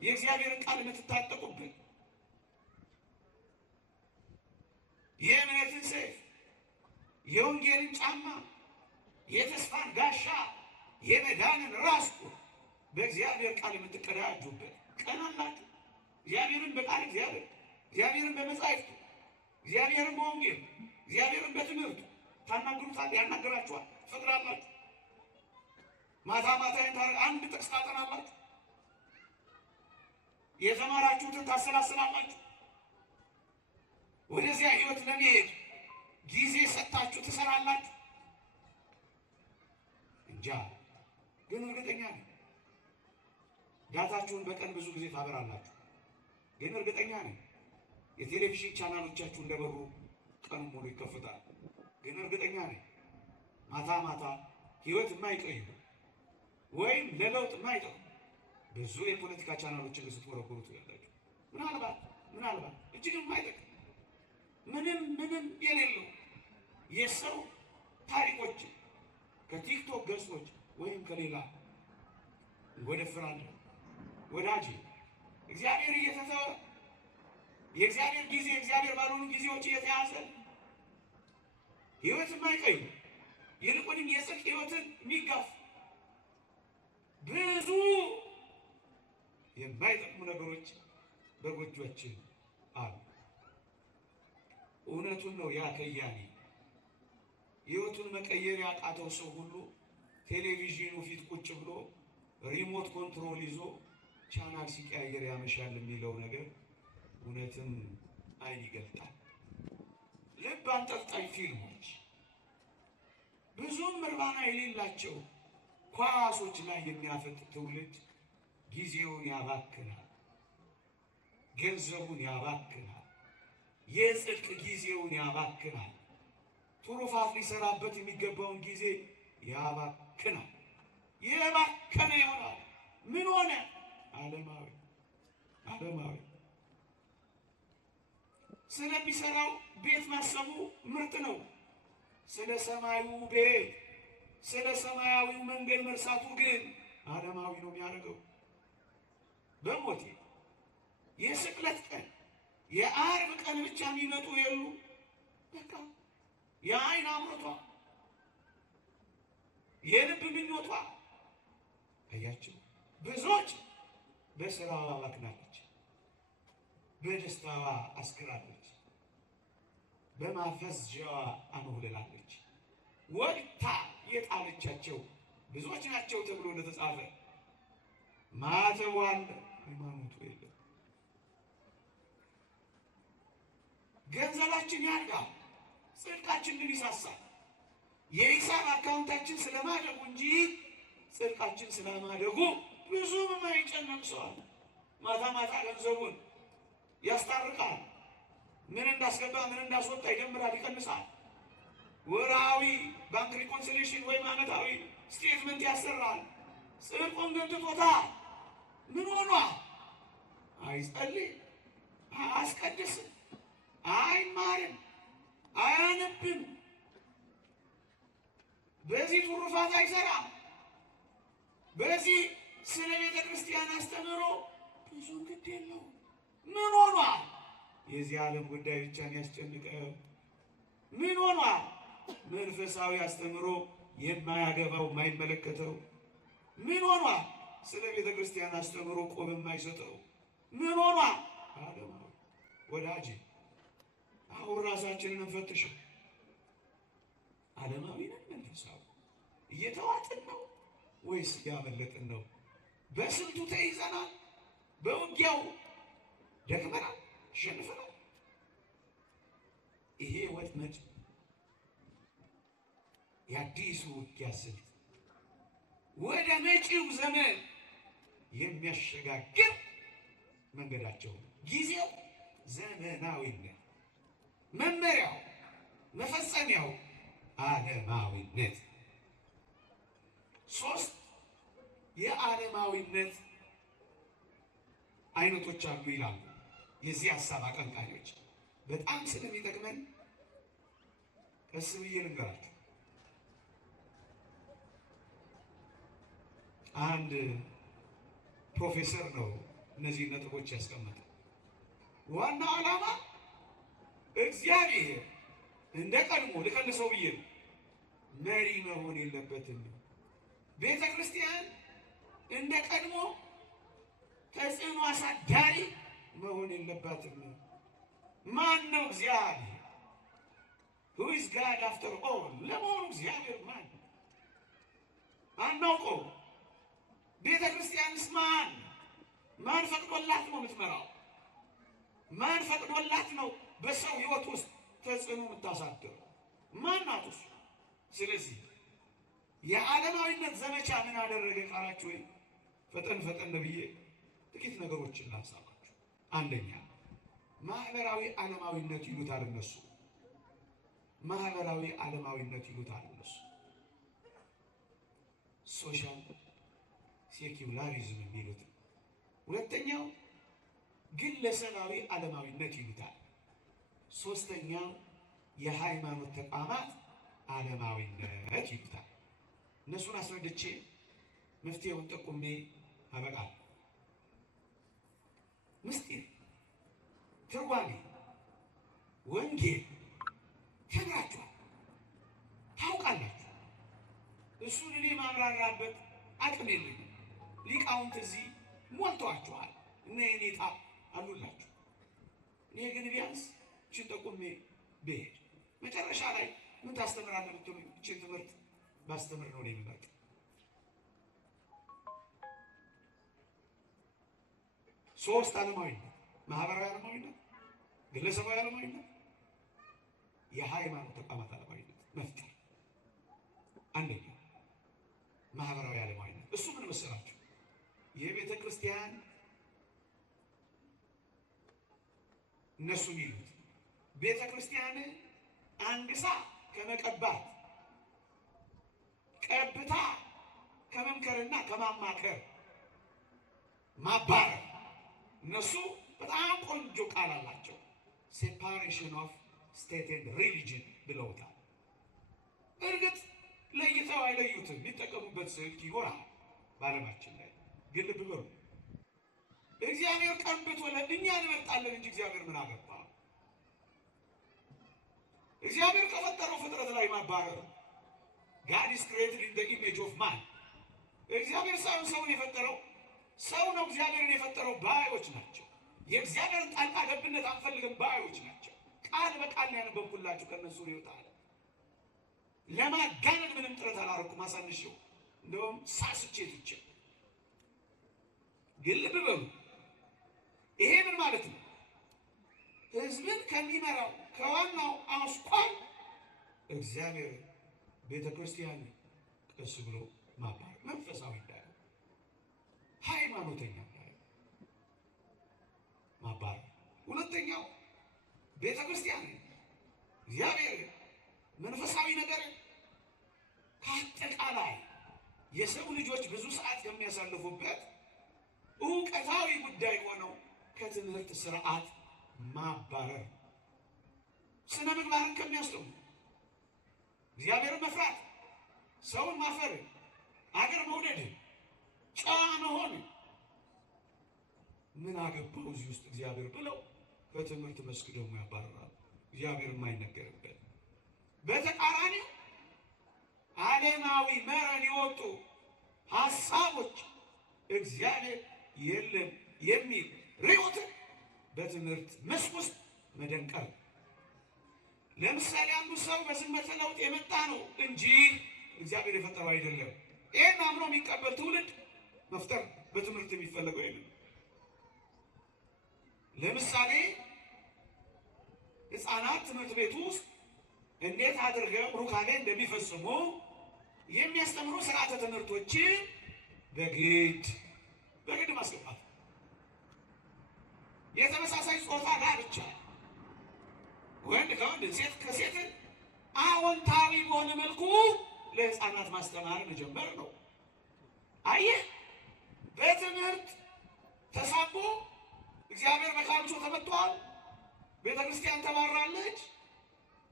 የእግዚአብሔርን ቃል የምትታጠቁበት፣ የእምነትን ሰይፍ የወንጌልን ጫማ የተስፋን ጋሻ የመዳንን ራስ ቁር በእግዚአብሔር ቃል የምትቀዳጁበት ቀን አላችሁ። እግዚአብሔርን በቃል እግዚአብሔርን በመጻሕፍቱ እግዚአብሔርን በወንጌል እግዚአብሔርን በትምህርቱ ታናግሩታል፣ ያናገራችኋል፣ ትፈቅዳላችሁ። ማታ ማታ አንድ ጥቅስ ታጠናላችሁ፣ የተማራችሁትን ታሰላስላላችሁ። ወደዚያ ሕይወት ለመሄድ ጊዜ ሰጥታችሁ ትሰራላችሁ። እንጃ ግን እርግጠኛ ነኝ ዳታችሁን በቀን ብዙ ጊዜ ታበራላችሁ። ግን እርግጠኛ ነኝ የቴሌቪዥን ቻናሎቻችሁ እንደበሩ ቀኑን ሙሉ ይከፍታል። ግን እርግጠኛ ነኝ ማታ ማታ ሕይወት የማይቀይሩ ወይም ለለውጥ የማይጠሩ ብዙ የፖለቲካ ቻናሎችን ስትወረወሩት ያላችሁ ምናልባት እጅግ የማይጠቅም ምንም የሌለው የሰው ታሪኮች ከቲክቶክ ገጾች ወይም ከሌላ ወደ ፍራንድ ወዳጅ እግዚአብሔር እየተተወ የእግዚአብሔር ጊዜ እግዚአብሔር ባልሆኑ ጊዜዎች እየተያዘ ሕይወት የማይቀዩ ይልቁንም የጽድቅ ሕይወትን የሚጋፉ ብዙ የማይጠቅሙ ነገሮች በጎጆችን አሉ። እውነቱን ነው። ያ ከያኔ ሕይወቱን መቀየር ያቃተው ሰው ሁሉ ቴሌቪዥኑ ፊት ቁጭ ብሎ ሪሞት ኮንትሮል ይዞ ቻናል ሲቀያየር ያመሻል የሚለው ነገር እውነትም አይን ይገልጣል። ልብ አንጠልጣይ ፊልሞች፣ ብዙም እርባና የሌላቸው ኳሶች ላይ የሚያፈጥ ትውልድ ጊዜውን ያባክናል፣ ገንዘቡን ያባክናል፣ የጽድቅ ጊዜውን ያባክናል፣ ትሩፋት ሊሰራበት የሚገባውን ጊዜ ያባክናል። የባከነ ይሆናል። ምን ሆነ? ዓለማዊ ዓለማዊ። ስለሚሰራው ቤት ማሰቡ ምርጥ ነው። ስለ ሰማዩ ቤት ስለ ሰማያዊው መንገድ መርሳቱ ግን ዓለማዊ ነው የሚያደርገው። በሞቴ የስቅለት ቀን የዓርብ ቀን ብቻ የሚመጡ የሉ። በቃ የዓይን አምሮቷ የልብ ምኞቷ አያችሁ። ብዙዎች በስራዋ ባክናለች፣ በደስታዋ አስክራለች፣ በማፈዝዣዋ አንሁልላለች። ወግታ የጣለቻቸው ብዙዎች ናቸው ተብሎ እንደተጻፈ ማተቡ አለ፣ ሃይማኖቱ የለም። ገንዘባችን ያድጋል፣ ጽድቃችን ግን ይሳሳል። የሂሳብ አካውንታችን ስለማደጉ እንጂ ጽድቃችን ስለማደጉ ብዙም የማይጨነቅ ሰው አለ። ማታ ማታ ገንዘቡን ያስታርቃል። ምን እንዳስገባ ምን እንዳስወጣ ይደምራል፣ ይቀንሳል። ወርሃዊ ባንክ ሪኮንሲሌሽን ወይም ዓመታዊ ስቴትመንት ያሰራል። ጽድቁን ግን ትቶታል። ምን ሆኗ? አይጸልይም፣ አያስቀድስም፣ አይማርም፣ አያነብም፣ በዚህ ትሩፋት አይሰራም። በዚህ ስለ ቤተ ክርስቲያን አስተምሮ ብዙ ግድ የለውም። ምን ሆኗል? የዚህ ዓለም ጉዳይ ብቻ የሚያስጨንቀው። ምን ሆኗል? መንፈሳዊ አስተምሮ የማያገባው የማይመለከተው። ምን ሆኗል? ስለ ቤተ ክርስቲያን አስተምሮ ቆብ የማይሰጠው። ምን ሆኗል? ዓለማዊ። ወዳጅ አሁን ራሳችንን እንፈትሸው። ዓለማዊ ነን? መንፈሳዊ እየተዋጥን ነው ወይስ እያመለጥን ነው? በስልቱ ተይዘናል፣ በውጊያው ደክመናል፣ ሸንፈናል። ይሄ ወጥመድ የአዲሱ ውጊያ ስልት ወደ መጪው ዘመን የሚያሸጋግር መንገዳቸው ነው። ጊዜው ዘመናዊነት፣ መመሪያው መፈጸሚያው ዓለማዊነት። ሶስት የዓለማዊነት አይነቶች አሉ ይላሉ የዚህ ሀሳብ አቀንቃኞች። በጣም ስለሚጠቅመን ቀስ ብዬ ልንገራችሁ። አንድ ፕሮፌሰር ነው እነዚህ ነጥቦች ያስቀመጠ። ዋናው ዓላማ እግዚአብሔር እንደ ቀድሞ ልቀንሰው ብዬ ነው፣ መሪ መሆን የለበትም። ቤተ ክርስቲያን እንደ ቀድሞ ተጽዕኖ አሳዳሪ መሆን የለባትም። ማን ነው እግዚአብሔር? who is God after all? ለመሆኑ እግዚአብሔር ማን? አናውቀው። ቤተ ክርስቲያንስ ማን ፈቅዶላት ነው የምትመራው? ማን ፈቅዶላት ነው በሰው ሕይወት ውስጥ ተጽዕኖ የምታሳድረው? ማን ናት እሱ? ስለዚህ የዓለማዊነት ዘመቻ ምን አደረገ ካላችሁ ወይ ፈጠን ብዬ ጥቂት ነገሮችን ላንሳባችሁ። አንደኛ ማህበራዊ ዓለማዊነት ይሉታል እነሱ። ማህበራዊ ዓለማዊነት ይሉታል እነሱ። ሶሻል ሴኩላሪዝም የሚሉት። ሁለተኛው ግለሰባዊ ዓለማዊነት ይሉታል። ሶስተኛው የሃይማኖት ተቋማት ዓለማዊነት ይሉታል። እነሱን አስረድቼ መፍትሄውን ጠቁሜ አበቃለሁ። ምስጢር፣ ትርጓሜ፣ ወንጌል ተምራችኋል፣ ታውቃላችሁ። እሱን እኔ ማብራራበት አቅም የለኝም። ሊቃውንት እዚህ ሞልተዋችኋል እና የኔታ አሉላችሁ። እኔ ግን ቢያንስ እችን ጠቁሜ ብሄድ መጨረሻ ላይ ምን ታስተምራለህ ብትሉ እችን ትምህርት ባስተምር ነው የሚመርጥ። ሶስት ዓለማዊነት፣ ማህበራዊ ዓለማዊነት፣ ግለሰባዊ ዓለማዊነት፣ የሃይማኖት ተቋማት ዓለማዊነት መፍጠር። አንደኛ ማህበራዊ ክርስቲያን እነሱ የሚሉት ቤተ ክርስቲያን አንግሳ ከመቀባት ቀብታ ከመምከርና ከማማከር ማባረር እነሱ በጣም ቆንጆ ቃል አላቸው። ሴፓሬሽን ኦፍ ስቴት ኤንድ ሪሊጅን ብለውታል። እርግጥ ለይተው አይለዩትም፣ የሚጠቀሙበት ስልት ይኖራል በዓለማችን ላይ። ግን ልብ በሉ እግዚአብሔር ቀብቶ ለእኛ እንመርጣለን እንጂ እግዚአብሔር ምን አገባ? እግዚአብሔር ከፈጠረው ፍጥረት ላይ ማባረር God is created in the image of man። እግዚአብሔር ሰውን የፈጠረው ሰው ነው እግዚአብሔርን የፈጠረው ባዮች ናቸው። የእግዚአብሔርን ጣልቃ ገብነት አንፈልግም ባዮች ናቸው። ቃል በቃል ያነበብኩላችሁ ከነሱ ይወጣል። ለማጋነን ምንም ጥረት አላረኩም፣ አሳንሼው እንደውም ሳስቼ ትቼ። ግን ልብ በሉ ይሄ ምን ማለት ነው? ህዝብን ከሚመራው ከዋናው አስኳል እግዚአብሔር ቤተ ክርስቲያን ቀስ ብሎ ማባረር፣ መንፈሳዊ እንዳለ ሃይማኖተኛ እንዳለ ማባረር። ሁለተኛው ቤተ ክርስቲያን እግዚአብሔር መንፈሳዊ ነገር ከአጠቃላይ የሰው ልጆች ብዙ ሰዓት የሚያሳልፉበት እውቀታዊ ጉዳይ ሆነው ከትምህርት ስርዓት ማባረር፣ ስነ ምግባርን ከሚያስተምሩ እግዚአብሔርን መፍራት፣ ሰውን ማፈር፣ አገር መውደድ፣ ጨዋ መሆን ምን አገባው እዚህ ውስጥ እግዚአብሔር ብለው በትምህርት መስክ ደግሞ ያባረራል። እግዚአብሔር የማይነገርበት በተቃራኒው ዓለማዊ መረን የወጡ ሀሳቦች እግዚአብሔር የለም የሚል ርዕዮትን በትምህርት መስክ ውስጥ መደንቀር። ለምሳሌ አንዱ ሰው በዝመተ ለውጥ የመጣ ነው እንጂ እግዚአብሔር የፈጠረው አይደለም። ይህን አምኖ የሚቀበል ትውልድ መፍጠር በትምህርት የሚፈለገው የለም። ለምሳሌ ሕፃናት ትምህርት ቤት ውስጥ እንዴት አድርገው ሩካቤ እንደሚፈጽሙ የሚያስተምሩ ስርዓተ ትምህርቶችን በግድ ማስገባት። የተመሳሳይ ጾታ ጋብቻ ወንድ ከወንድ ሴት ከሴት አዎንታዊ በሆነ መልኩ ለሕፃናት ማስተማር መጀመር ነው። አየህ፣ በትምህርት ተሳቦ እግዚአብሔር በካልቾ ተመቷል። ቤተ ክርስቲያን ተባራለች።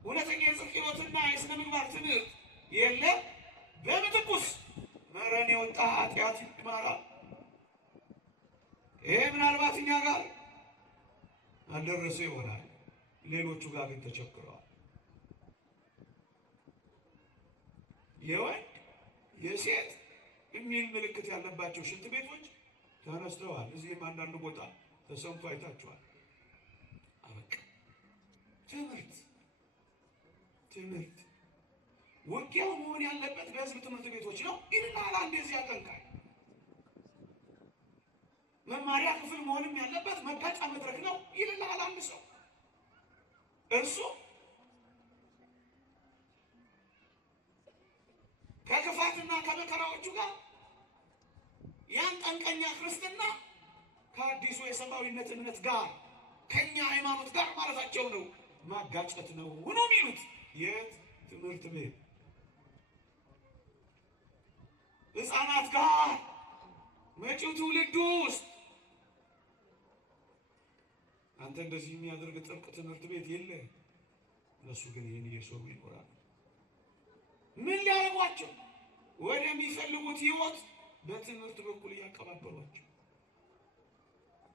እውነተኛ የጽድቅ ሕይወትና የሥነ ምግባር ትምህርት የለም። በምትኩስ መረን የወጣ ኃጢአት ይማራል። ይሄ ምናልባት እኛ ጋር አልደረሰ ይሆናል፣ ሌሎቹ ጋር ግን ተቸግረዋል። የወንድ የሴት የሚል ምልክት ያለባቸው ሽንት ቤቶች ተነስተዋል። እዚህም አንዳንድ ቦታ ተሰምቶ አይታችኋል። አበቃ። ትምህርት ውጊያው መሆን ያለበት በህዝብ ትምህርት ቤቶች ነው። ይልናል እንደዚህ ያቀንቃል። መማሪያ ክፍል መሆንም ያለበት መጋጫ መድረክ ነው ይልናል አንድ ሰው። እርሱ ከክፋትና ከመከራዎቹ ጋር ያን ጠንቀኛ ክርስትና ከአዲሱ የሰብአዊነት እምነት ጋር ከኛ ሃይማኖት ጋር ማለታቸው ነው ማጋጨት ነው የሚሉት። የት ትምህርት ቤት ሕፃናት ጋር መጪው ትውልድ ውስጥ አንተ እንደዚህ የሚያደርግ ጥብቅ ትምህርት ቤት የለ። እነሱ ግን ይህን እየሰሩ ይኖራሉ። ምን ሊያደርጓቸው? ወደሚፈልጉት ህይወት በትምህርት በኩል እያቀባበሏቸው።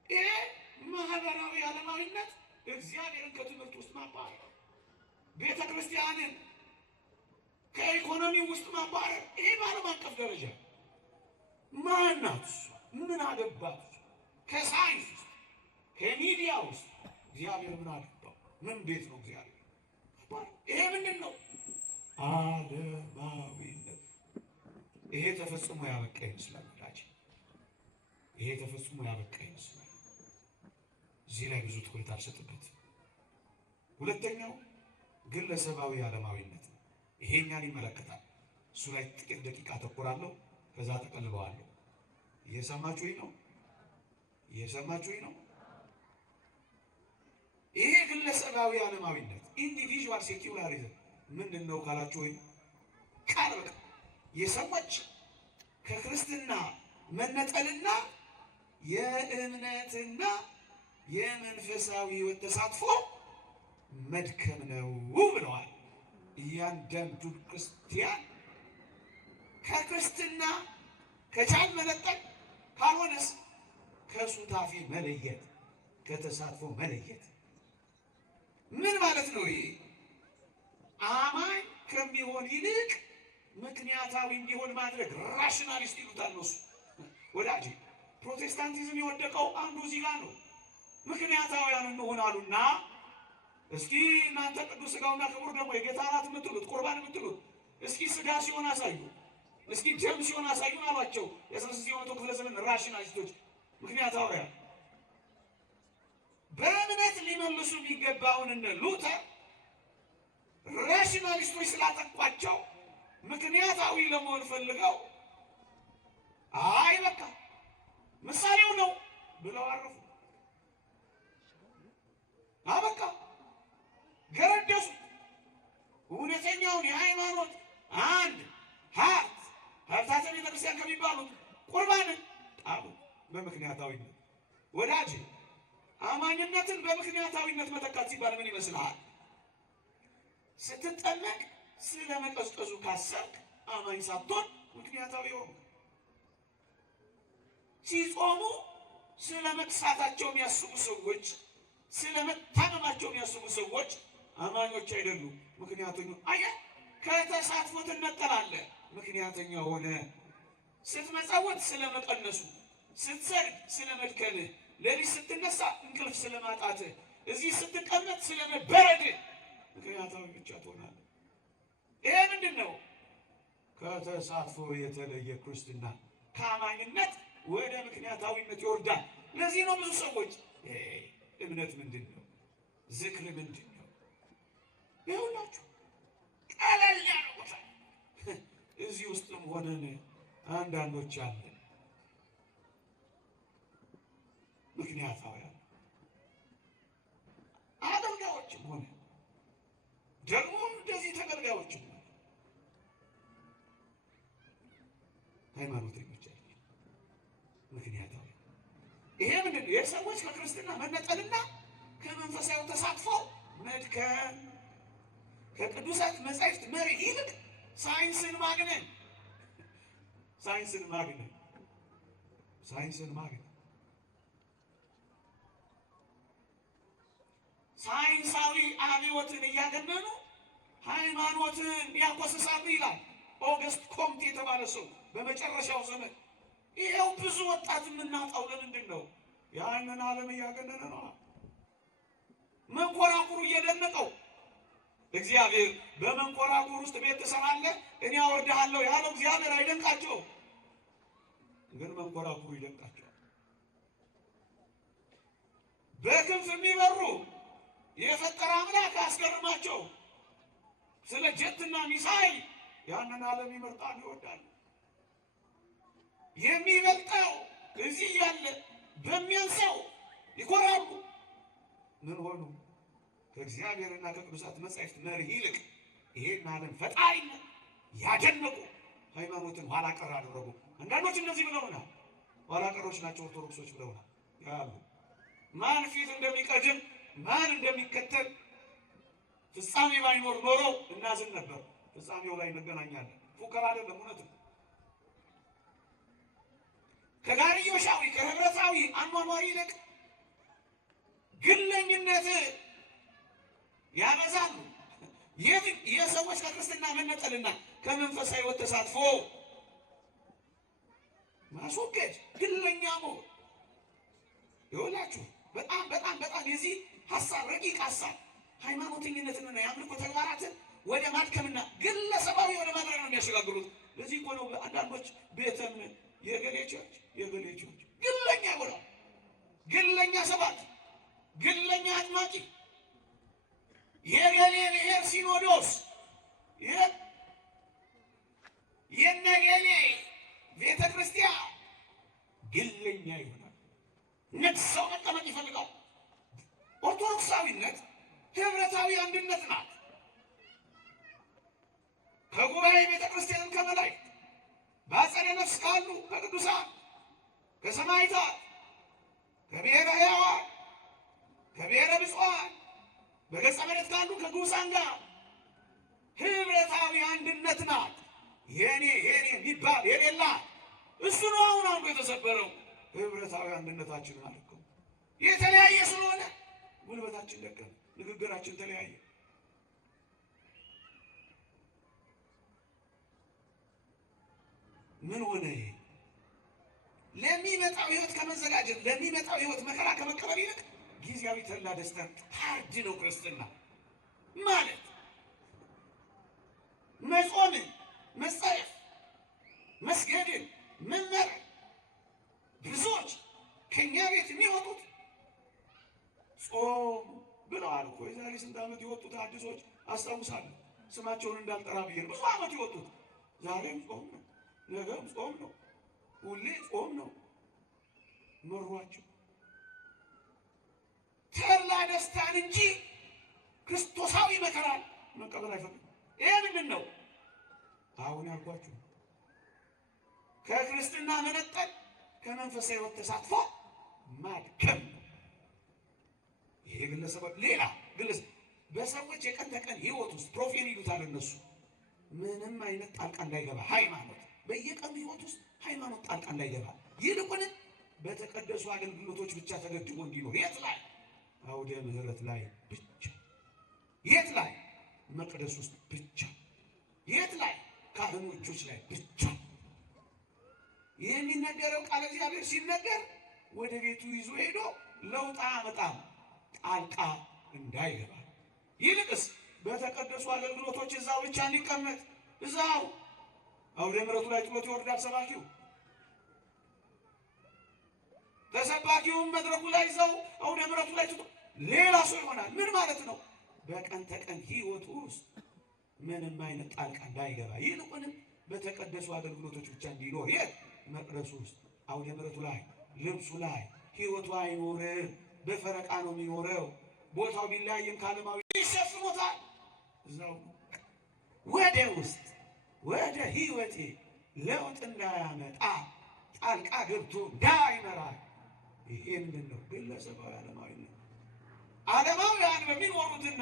ይሄ ማህበራዊ ዓለማዊነት እግዚአብሔርን ከትምህርት ውስጥ ማባረር፣ ቤተ ክርስቲያንን ከኢኮኖሚ ውስጥ ማባረር። ይሄ በዓለም አቀፍ ደረጃ ማናት? ምን አገባት? ከሳይንስ ውስጥ ከሚዲያ ውስጥ እግዚአብሔር ምን አገባው? ምን ቤት ነው እግዚአብሔር? ይሄ ምንድን ነው? ዓለማዊነት። ይሄ ተፈጽሞ ያበቃ ይመስላል ወዳጅ። ይሄ ተፈጽሞ ያበቃ ይመስላል። እዚህ ላይ ብዙ ትኩረት አልሰጥበትም። ሁለተኛው ግለሰባዊ ዓለማዊነት ነው። ይሄኛን ይመለከታል። እሱ ላይ ጥቂት ደቂቃ አተኩራለሁ፣ ከዛ ተቀልበዋለሁ። እየሰማችሁኝ ነው? እየሰማችሁኝ ነው? ይሄ ግለሰባዊ ዓለማዊነት ኢንዲቪዥዋል ሴኩላሪዝም ምንድን ነው ካላችሁ ወይ ቃል በቃ የሰዎች ከክርስትና መነጠልና የእምነትና የመንፈሳዊ ሕይወት ተሳትፎ መድከም ነው ብለዋል። እያንዳንዱ ክርስቲያን ከክርስትና ከቻል መነጠል፣ ካልሆነስ ከሱታፊ መለየት፣ ከተሳትፎ መለየት። ምን ማለት ነው ይሄ? አማኝ ከሚሆን ይልቅ ምክንያታዊ እንዲሆን ማድረግ ራሽናሊስት ይሉታል እነሱ። ወዳጅ ፕሮቴስታንቲዝም የወደቀው አንዱ እዚህ ጋር ነው። ምክንያታውያን እንሆናሉና እስኪ እናንተ ቅዱስ ሥጋውና ክቡር ደግሞ የጌታ እራት የምትሉት ቁርባን የምትሉት እስኪ ሥጋ ሲሆን አሳዩ፣ እስኪ ደም ሲሆን አሳዩን አሏቸው የ16ኛው ክፍለ ዘመን ራሽናሊስቶች ምክንያታውያን። በእምነት ሊመልሱ የሚገባውን እነ ሉተር ራሽናሊስቶች ስላጠቋቸው ምክንያታዊ ለመሆን ፈልገው አይ በቃ ምሳሌው ነው ብለው አረፉ። አበቃ ገረደሱ። እውነተኛውን የሃይማኖት አንድ ሀብታተ ቤተ ክርስቲያን ከሚባሉት ቁርባንን ጣሉ በምክንያታዊነት። ወዳጅ አማኝነትን በምክንያታዊነት መተካት ሲባል ምን ይመስልሃል? ስትጠመቅ ስለ መቀዝቀዙ ካሰብክ አማኝ ሳትሆን ምክንያታዊ ሆኑ። ሲጾሙ ስለ መክሳታቸው የሚያስቡ ሰዎች፣ ስለ መታመማቸው የሚያስቡ ሰዎች አማኞች አይደሉም። ምክንያተኛ አየህ፣ ከተሳትፎ ትነጠላለህ። ምክንያተኛ ሆነ። ስትመጸወት ስለ መቀነሱ፣ ስትሰግድ ስለ መድከምህ፣ ሌሊት ስትነሳ እንቅልፍ ስለ ማጣትህ፣ እዚህ ስትቀመጥ ስለ መበረድህ ምክንያታዊ ብቻ ትሆናለህ። ይሄ ምንድን ነው? ከተሳትፎ የተለየ ክርስትና ከአማኝነት ወደ ምክንያታዊነት ይወርዳል። ለዚህ ነው ብዙ ሰዎች እምነት ምንድን ነው? ዝክር ምንድን ነው? ይኸውላችሁ ቀለል ያለ ቦታ እዚህ ውስጥም ሆነን አንዳንዶች አለን ምክንያታውያን አገልጋዮችም ሆነ ደግሞ እንደዚህ ተገልጋዮችም ሆነ ሃይማኖተኞች አለ ምክንያታዊ። ይሄ ምንድን ነው? የሰዎች ከክርስትና መነጠልና ከመንፈሳዊ ተሳትፎ መድከም፣ ከቅዱሳት መጻሕፍት መሪ ይልቅ ሳይንስን ማግነን ሳይንሳዊ አብዮትን እያገነኑ ሃይማኖትን ያኮስሳሉ ይላል ኦገስት ኮምት የተባለ ሰው በመጨረሻው ዘመን። ይኸው ብዙ ወጣት የምናጣው ለምንድን ነው? ያንን ዓለም እያገነነ ነው። መንኮራኩሩ እየደነቀው እግዚአብሔር በመንኮራኩር ውስጥ ቤት ትሰራለህ እኔ አወርድሃለሁ ያለው እግዚአብሔር አይደንቃቸውም፣ ግን መንኮራኩሩ ይደንቃቸዋል። በክንፍ የሚበሩ የፈጠረ አምላክ አስገርማቸው። ስለ ጀትና ሚሳይል ያንን ዓለም ይመርጣሉ፣ ይወዳሉ። የሚበልጠው እዚህ ያለ በሚያንሰው ይኮራሉ። ምን ሆኑ? ከእግዚአብሔርና ከቅዱሳት መጻሕፍት መርህ ይልቅ ይሄን ዓለም ፈጣሪነት ያደነቁ ሃይማኖትን ኋላ ቀር አደረጉ። አንዳንዶች እንደዚህ ብለውናል፣ ኋላ ቀሮች ናቸው ኦርቶዶክሶች ብለውናል። ያሉ ማን ፊት እንደሚቀድም ማን እንደሚከተል ፍጻሜ ባይኖር ኖሮ እናዝን ነበር። ፍጻሜው ላይ እንገናኛለን። ፉከራ አይደለም፣ እውነት ነው። ከጋርዮሻዊ ከህብረታዊ አኗኗር ይልቅ ግለኝነት ያበዛሉ። የሰዎች ከክርስትና መነጠልና ከመንፈሳዊ ሕይወት ተሳትፎ ማስወገድ፣ ግለኛ መሆን ይኸውላችሁ በጣም በጣም በጣም የዚህ ሀሳብ ረቂቅ ሀሳብ ሃይማኖተኝነትንና የአምልኮ ተግባራትን ወደ ማድከምና ግለሰባዊ ወደ ማድረግ ነው የሚያሸጋግሩት። ለዚህ እኮ ነው አንዳንዶች ቤተ እምነት የገሌቾች ግለኛ ይሆናል፣ ግለኛ ሰባት፣ ግለኛ አጥማቂ፣ የገሌ ብሔር ሲኖዶስ፣ የነገሌ ቤተ ክርስቲያን ግለኛ ይሆናል። ነግሰው መቀመጥ ይፈልጋል። ኦርቶዶክሳዊነት ህብረታዊ አንድነት ናት። ከጉባኤ ቤተ ክርስቲያን ከመላእክት በአጸደ ነፍስ ካሉ ከቅዱሳን ከሰማዕታት ከብሔረ ሕያዋን ከብሔረ ብፁዓን በገጸ መሬት ካሉ ከግዑዛን ጋር ህብረታዊ አንድነት ናት። የኔ የሚባል የሌላት እሱ ነው። አሁን አንዱ የተሰበረው ህብረታዊ አንድነታችንን አልከው የተለያየ ስለሆነ ጉልበታችን ደከመ፣ ንግግራችን ተለያየ። ምን ሆነ? ለሚመጣው ህይወት ከመዘጋጀት ለሚመጣው ህይወት መከራ ከመቀበል ይልቅ ጊዜያዊ ተድላ ደስታን ታርድ ነው ክርስትና ማለት። መጾምን፣ መጸየፍ፣ መስገድን፣ መመር ብዙዎች ከኛ ቤት የሚወጡት ጾም ብለዋል እኮ። የዛሬ ስንት ዓመት የወጡት አዲሶች አስታውሳለሁ። ስማቸውን እንዳልጠራ ብዬ ብዙ ዓመት የወጡት ዛሬም ጾም ነው፣ ነገም ጾም ነው፣ ሁሌ ጾም ነው። መሯቸው ተድላ ደስታን እንጂ ክርስቶሳዊ መከራን መቀበል አይፈልጉም። ይሄ ምንድን ነው? አሁን ያልኳችሁ ከክርስትና መነጠል፣ ከመንፈሳዊ ሕይወት ተሳትፎ ማድከም። ይሄ ግለሰብ ሌላ ግለሰብ በሰዎች የቀን ተቀን ሕይወት ውስጥ ፕሮፌን ይሉታል እነሱ። ምንም አይነት ጣልቃ እንዳይገባ ሃይማኖት በየቀኑ ሕይወት ውስጥ ሃይማኖት ጣልቃ እንዳይገባ፣ ይልቁንም በተቀደሱ አገልግሎቶች ብቻ ተገድቦ እንዲኖር። የት ላይ? አውደ ምሕረት ላይ ብቻ። የት ላይ? መቅደስ ውስጥ ብቻ። የት ላይ? ካህኑ እጆች ላይ ብቻ። የሚነገረው ቃል እግዚአብሔር ሲነገር ወደ ቤቱ ይዞ ሄዶ ለውጥ አያመጣም፣ ጣልቃ እንዳይገባ። ይልቅስ በተቀደሱ አገልግሎቶች እዛው ብቻ እንዲቀመጥ፣ እዛው አውደ ምሕረቱ ላይ ጥሎት ይወርዳል ሰባኪው። ተሰባኪውም መድረኩ ላይ ይዘው አውደ ምሕረቱ ላይ ጥሎ ሌላ ሰው ይሆናል። ምን ማለት ነው? በቀን ተቀን ሕይወቱ ውስጥ ምንም አይነት ጣልቃ እንዳይገባ፣ ይልቁንም በተቀደሱ አገልግሎቶች ብቻ እንዲኖር። የት? መቅደሱ ውስጥ፣ አውደ ምሕረቱ ላይ፣ ልብሱ ላይ። ሕይወቱ አይኖርም፣ በፈረቃ ነው የሚኖረው። ቦታው ቢለያይም ከዓለማዊ ይሸፍኖታል። እዛው ወደ ውስጥ ወደ ሕይወቴ ለውጥ እንዳያመጣ ጣልቃ ገብቶ እንዳይመራል። ይሄ ምንድን ነው? ግለሰባዊ ዓለማዊነት። ዓለማውያን በሚኖሩትና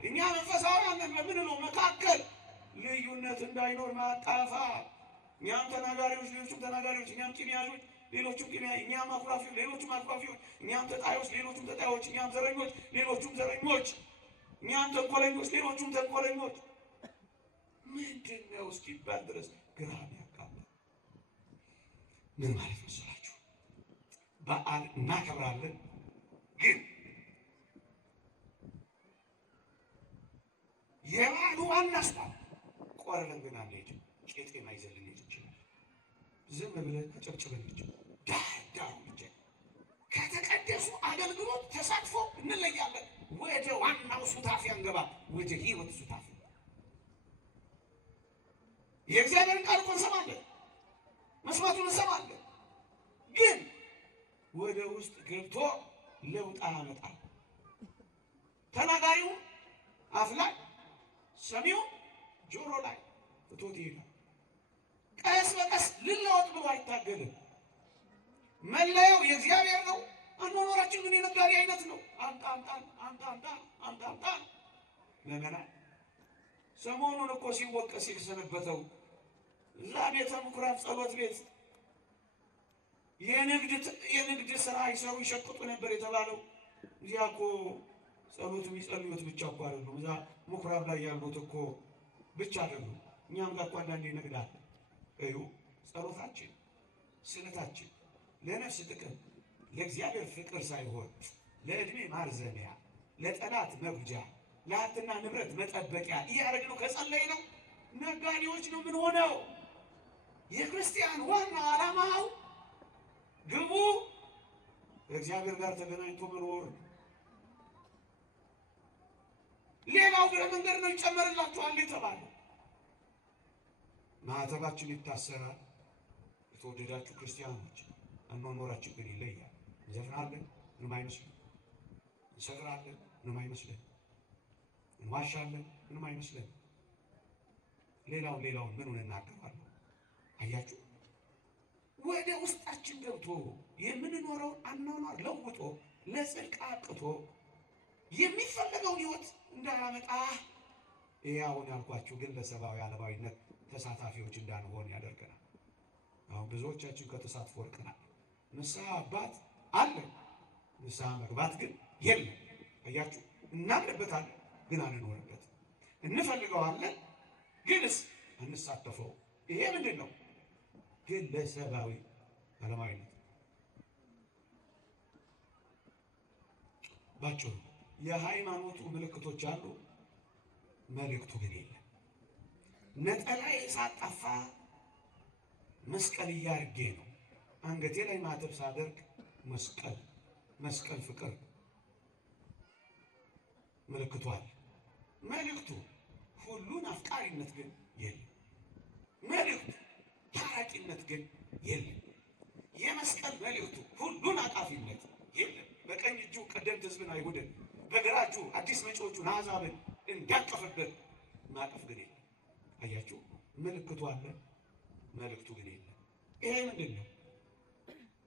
እኛ መንፈሳውያን በምንለው መካከል ልዩነት እንዳይኖር ማጣፋት። እኛም ተናጋሪዎች፣ ሌሎቹም ተናጋሪዎች፣ እኛም ቂም ያዦች፣ ሌሎቹም ቂም ያዦች፣ እኛም አኩራፊዎች፣ ሌሎቹም አኩራፊዎች፣ እኛም ተጣዮች፣ ሌሎቹም ተጣዮች፣ እኛም ዘረኞች፣ ሌሎቹም ዘረኞች፣ እኛም ተንኮለኞች፣ ሌሎቹም ተንኮለኞች። ምንድን ነው እስኪባል ድረስ ግራ ያጋባል። ምን ማለት መሰላችሁ? በዓል እናከብራለን፣ ግን የበዓሉ ዋና ስታል ቆርበን ግን አንሄድም። ቄጤማ ይዘን ልንሄድ እንችላለን። ዝም ብለን አጨብጭበን ብቻ ዳር ብቻ ከተቀደሱ አገልግሎት ተሳትፎ እንለያለን። ወደ ዋናው ሱታፊ አንገባ፣ ወደ ሕይወት ሱታፊ። የእግዚአብሔርን ቃል እኮ እንሰማለን፣ መስማቱን እንሰማለን፣ ግን ወደ ውስጥ ገብቶ ለውጥ ያመጣል። ተናጋሪው አፍ ላይ፣ ሰሚው ጆሮ ላይ ፍቶት ይሄዳል። ቀስ በቀስ ልለወጥ ብሎ አይታገልም። መለያው የእግዚአብሔር ነው። አኗኗራችን ግን የነጋዴ አይነት ነው። አምጣ ለመና ሰሞኑን እኮ ሲወቀስ የሰነበተው እዛ ቤተ ምኩራብ ጸሎት ቤት የንግድ ስራ ይሰሩ ይሸቅጡ ነበር የተባለው። እዚያ እኮ ጸሎት የሚጸልዩት ብቻ እኮ አይደሉም። እዛ ምኩራብ ላይ ያሉት እኮ ብቻ አይደሉም። እኛም ጋር እኮ አንዳንዴ ይነግዳል። እዩ ጸሎታችን፣ ስዕለታችን ለነፍስ ጥቅም ለእግዚአብሔር ፍቅር ሳይሆን ለዕድሜ ማርዘሚያ፣ ለጠላት መጉጃ፣ ለሀብትና ንብረት መጠበቂያ እያደረግነው ከጸለይ ነው ነጋዴዎች ነው ምን ሆነው። የክርስቲያን ዋና ዓላማው ግቡ ከእግዚአብሔር ጋር ተገናኝቶ መኖር። ሌላው ግረ መንገድ ነው ይጨመርላችኋል የተባለ። ማዕተባችን ይታሰራል። የተወደዳችሁ ክርስቲያኖች አኗኗራችን ግን ይለያል። እንዘፍናለን፣ ምንም አይመስልም። እንሰክራለን፣ ምንም አይመስልም። እንዋሻለን፣ ምንም አይመስልም። ሌላውን ምኑን እናገራለሁ? አያችሁ፣ ወደ ውስጣችን ገብቶ የምንኖረውን አኗኗር ለውጦ ለጽድቅ አቅቶ የሚፈለገውን ሕይወት እንዳያመጣ አሁን ያልኳችሁ ግለሰባዊ ዓለማዊነት ተሳታፊዎች እንዳንሆን ያደርገናል። አሁን ብዙዎቻችን ከተሳትፎ ወርቀናል። ንስሐ አባት አለ፣ ንስሐ መግባት ግን የለም። አያችሁ፣ እናምንበታለን ግን አንኖርበት፣ እንፈልገዋለን ግንስ አንሳተፈው። ይሄ ምንድን ነው? ግለሰባዊ ዓለማዊነት። ባጭሩ የሃይማኖቱ ምልክቶች አሉ፣ መልእክቱ ግን የለም። ነጠላዬ ሳጠፋ መስቀል እያርጌ ነው። አንገቴ ላይ ማተብ ሳደርግ መስቀል ፍቅር ምልክቱ አለ። መልእክቱ ሁሉን አፍቃሪነት ግን የለም። መልእክቱ ታራቂነት ግን የለም። የመስቀል መልእክቱ ሁሉን አቃፊነት የለም። በቀኝ እጁ ቀደምት ሕዝብን አይሁድን፣ በግራ እጁ አዲስ መጪዎቹን አሕዛብን እንዳቀፈበት ማቀፍ ግን የለም። አያችሁ፣ ምልክቱ አለ፣ መልእክቱ ግን የለም። ይሄ ምንድን ነው?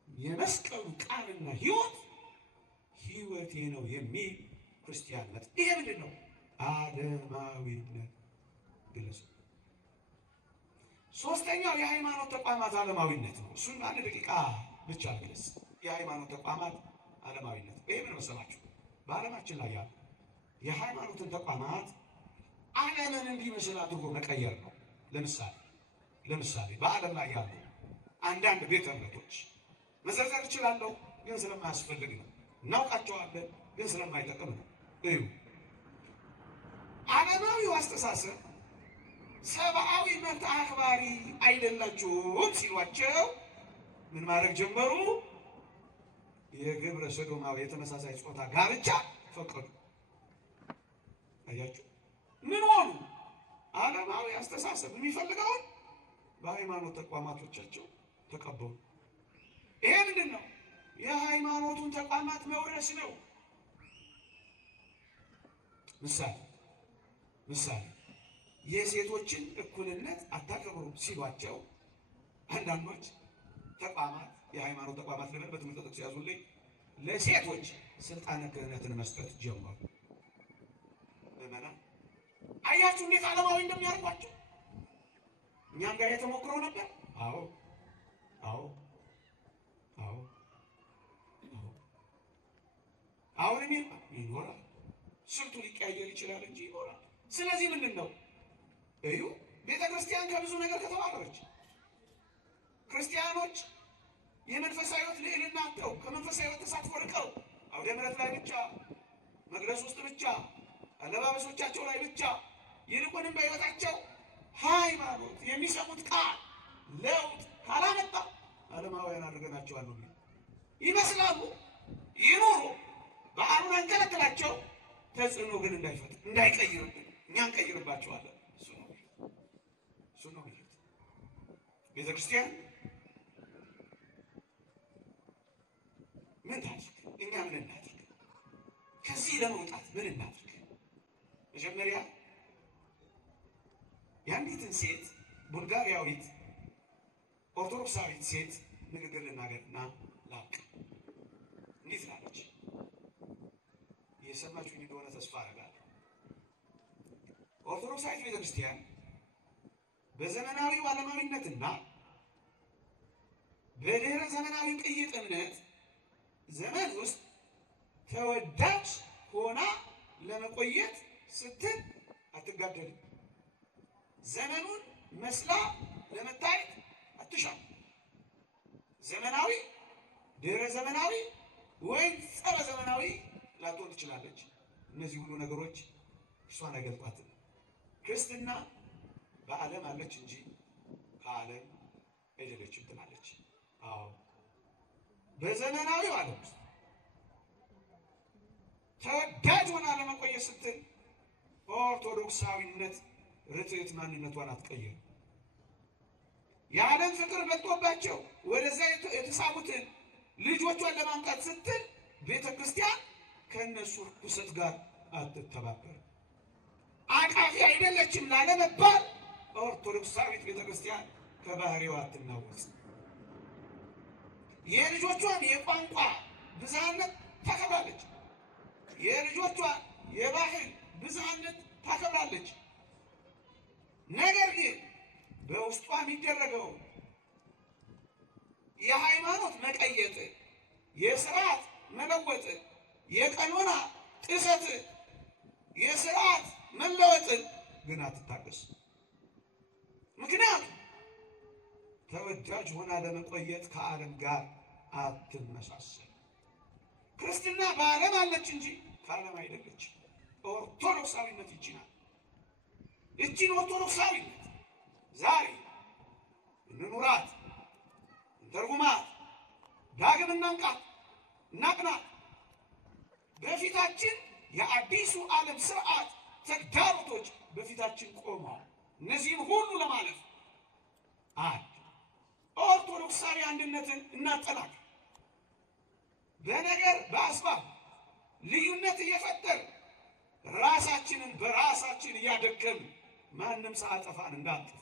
የመስቀሉ ቃልና ሕይወቴ ነው የሚል ክርስቲያንነት። ይሄ ምንድን ነው? ዓለማዊነት ግለሰብ። ሶስተኛው የሃይማኖት ተቋማት ዓለማዊነት ነው። እሱን በአንድ ደቂቃ ብቻ ልግለጽ። የሃይማኖት ተቋማት ዓለማዊነት ይሄ ምን መሰላችሁ? በዓለማችን ላይ ያሉ የሃይማኖትን ተቋማት ዓለምን እንዲመስል አድርጎ መቀየር ነው። ለምሳሌ በዓለም ላይ ያሉ አንዳንድ ቤተ እምነቶች መዘርዘር እችላለሁ፣ ግን ስለማያስፈልግ ነው። እናውቃቸዋለን፣ ግን ስለማይጠቅም ነው። እዩ፣ ዓለማዊው አስተሳሰብ ሰብአዊ መብት አክባሪ አይደላችሁም ሲሏቸው ምን ማድረግ ጀመሩ? የግብረ ሰዶማዊ የተመሳሳይ ጾታ ጋብቻ ፈቀዱ። አያችሁ፣ ምን ሆኑ? ዓለማዊ አስተሳሰብ የሚፈልገውን በሃይማኖት ተቋማቶቻቸው ተቀበሉ። ይሄ ምንድን ነው? የሃይማኖቱን ተቋማት መውረስ ነው። ምሳሌ የሴቶችን እኩልነት አታከብሩ ሲሏቸው አንዳንዶች ተቋማት፣ የሃይማኖት ተቋማት ልበል፣ በትምህርት ጥቅስ ያዙልኝ፣ ለሴቶች ስልጣነ ክህነትን መስጠት ጀመሩ። ምዕመናን አያችሁ እንዴት ዓለማዊ እንደሚያርጓቸው። እኛም ጋር የተሞክረው ነበር። አሁንም ይኖራል። ስልቱ ሊቀያየር ይችላል እንጂ ይኖራል። ስለዚህ ምንድን ነው? እዩ፣ ቤተ ክርስቲያን ከብዙ ነገር ከተባረረች፣ ክርስቲያኖች የመንፈሳዊ ሕይወት ልዕልና አጥተው ከመንፈሳዊ ሕይወት ተሳትፎ ርቀው አውደ ምሕረት ላይ ብቻ፣ መቅደስ ውስጥ ብቻ፣ አለባበሶቻቸው ላይ ብቻ፣ ይልቁንም በሕይወታቸው ሃይማኖት የሚሰሙት ቃል ለውጥ ካላመጣ ዓለማውያን አድርገናቸዋል ይመስላሉ። ይኑሩ፣ በዓሉን አንከለክላቸው፣ ተጽዕኖ ግን እንዳይፈጥር እንዳይቀይርብን እኛ እንቀይርባቸዋለን። እሱ ነው ቤተ ክርስቲያን ምን ታድርግ? እኛ ምን እናድርግ? ከዚህ ለመውጣት ምን እናድርግ? መጀመሪያ የአንዲትን ሴት ቡልጋሪያዊት ኦርቶዶክሳዊት ሴት ንግግር ልናገርና ላቅ። እንዲህ ትላለች። የሰማችሁኝ እንደሆነ ተስፋ አደርጋለሁ። ኦርቶዶክሳዊት ቤተክርስቲያን በዘመናዊው ዓለማዊነትና በድህረ ዘመናዊው ቅይጥ እምነት ዘመን ውስጥ ተወዳጅ ሆና ለመቆየት ስትል አትጋደልም። ዘመኑን መስላ ለመታየት አትሻም። ዘመናዊ፣ ድህረ ዘመናዊ ወይም ጸረ ዘመናዊ ላትሆን ትችላለች። እነዚህ ሁሉ ነገሮች እርሷን አይገልጧትም። ክርስትና በዓለም አለች እንጂ ከዓለም አይደለችም ትላለች። አዎ፣ በዘመናዊው ዓለም ውስጥ ተወዳጅ ሆና ለመቆየት ስትል ኦርቶዶክሳዊነት ርትዕት ማንነቷን አትቀይርም። የዓለም ፍቅር በልጦባቸው ወደዚያ የተሳቡትን ልጆቿን ለማምጣት ስትል ቤተ ክርስቲያን ከእነሱ ርኩሰት ጋር አትተባበር። አቃፊ አይደለችም ላለመባል ኦርቶዶክሳዊት ቤተ ክርስቲያን ከባህሪዋ አትናወጽ። የልጆቿን የቋንቋ ብዝሃነት ታከብራለች። የልጆቿን የባህል ብዝሃነት ታከብራለች። ነገር ግን በውስጧ የሚደረገው የሃይማኖት መቀየጥ፣ የስርዓት መለወጥ፣ የቀኖና ጥሰት፣ የስርዓት መለወጥን ግን አትታገስ። ምክንያቱም ተወዳጅ ሆና ለመቆየት ከዓለም ጋር አትመሳሰል። ክርስትና በዓለም አለች እንጂ ከዓለም አይደለች። ኦርቶዶክሳዊነት ይቺ ናት። ይቺን ኦርቶዶክሳዊነት ዛሬ እንኑራት፣ እንተርጉማት፣ ዳግም እናንቃት፣ እናቅናት። በፊታችን የአዲሱ ዓለም ስርዓት ተግዳሮቶች በፊታችን ቆመዋል። እነዚህም ሁሉ ለማለፍ አንድ ኦርቶዶክሳዊ አንድነትን እናጠናክር። በነገር በአስባብ ልዩነት እየፈጠር ራሳችንን በራሳችን እያደከምን ማንም ሳያጠፋን እንዳንጠፋ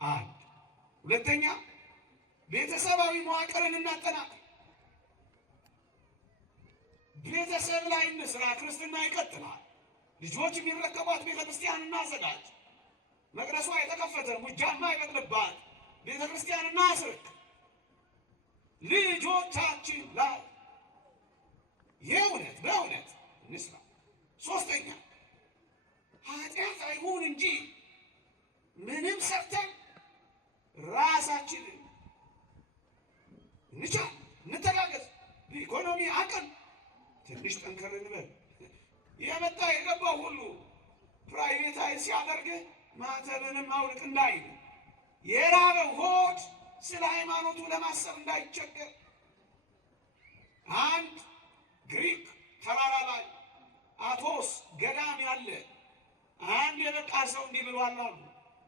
አንድ። ሁለተኛ ቤተሰባዊ መዋቅርን እናጠናክር። ቤተሰብ ላይ እንስራ። ክርስትና ይቀጥላል። ልጆች የሚረከቧት ቤተ ክርስቲያን እናዘጋጅ። መቅደሷ የተከፈተ ሙጃማ ይበቅልባት ቤተ ክርስቲያን እናስርክ። ልጆቻችን ላይ የእውነት በእውነት እንስራ። ሶስተኛ ኃጢአት አይሁን እንጂ ምንም ሰርተን ራሳችንን እንቻል፣ እንተጋገዝ። በኢኮኖሚ አቅም ትንሽ ጠንከር እንበል። የመጣ የገባው ሁሉ ፕራይቬታይዝ ሲያደርግህ ማተብንም አውልቅ እንዳይል፣ የራበው ሆድ ስለ ሃይማኖቱ ለማሰብ እንዳይቸገር። አንድ ግሪክ ተራራ ላይ አቶስ ገዳም ያለ አንድ የበቃ ሰው እንዲህ ብሏል አሉ።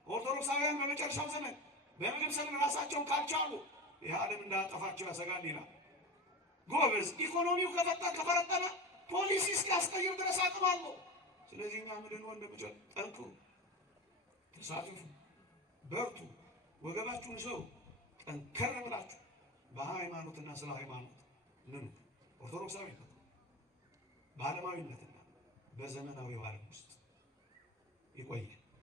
ኦርቶዶክሳውያን በመጨረሻው ዘመን በምግብ ሰብል ራሳቸውን ካልቻሉ ይህ ዓለም እንዳያጠፋቸው ያሰጋል ይላል። ጎበዝ፣ ኢኮኖሚው ከፈረጠነ ፖሊሲ እስኪያስቀይር ድረስ አቅም አለው። ስለዚህ እኛ ምድን ወንድሞች ጠንክሩ፣ ተሳትፉ፣ በርቱ፣ ወገባችሁን ሰው ጠንከር ብላችሁ በሃይማኖትና ስለ ሃይማኖት ምን ኦርቶዶክሳዊነት በዓለማዊነትና በዘመናዊው ዓለም ውስጥ ይቆያል።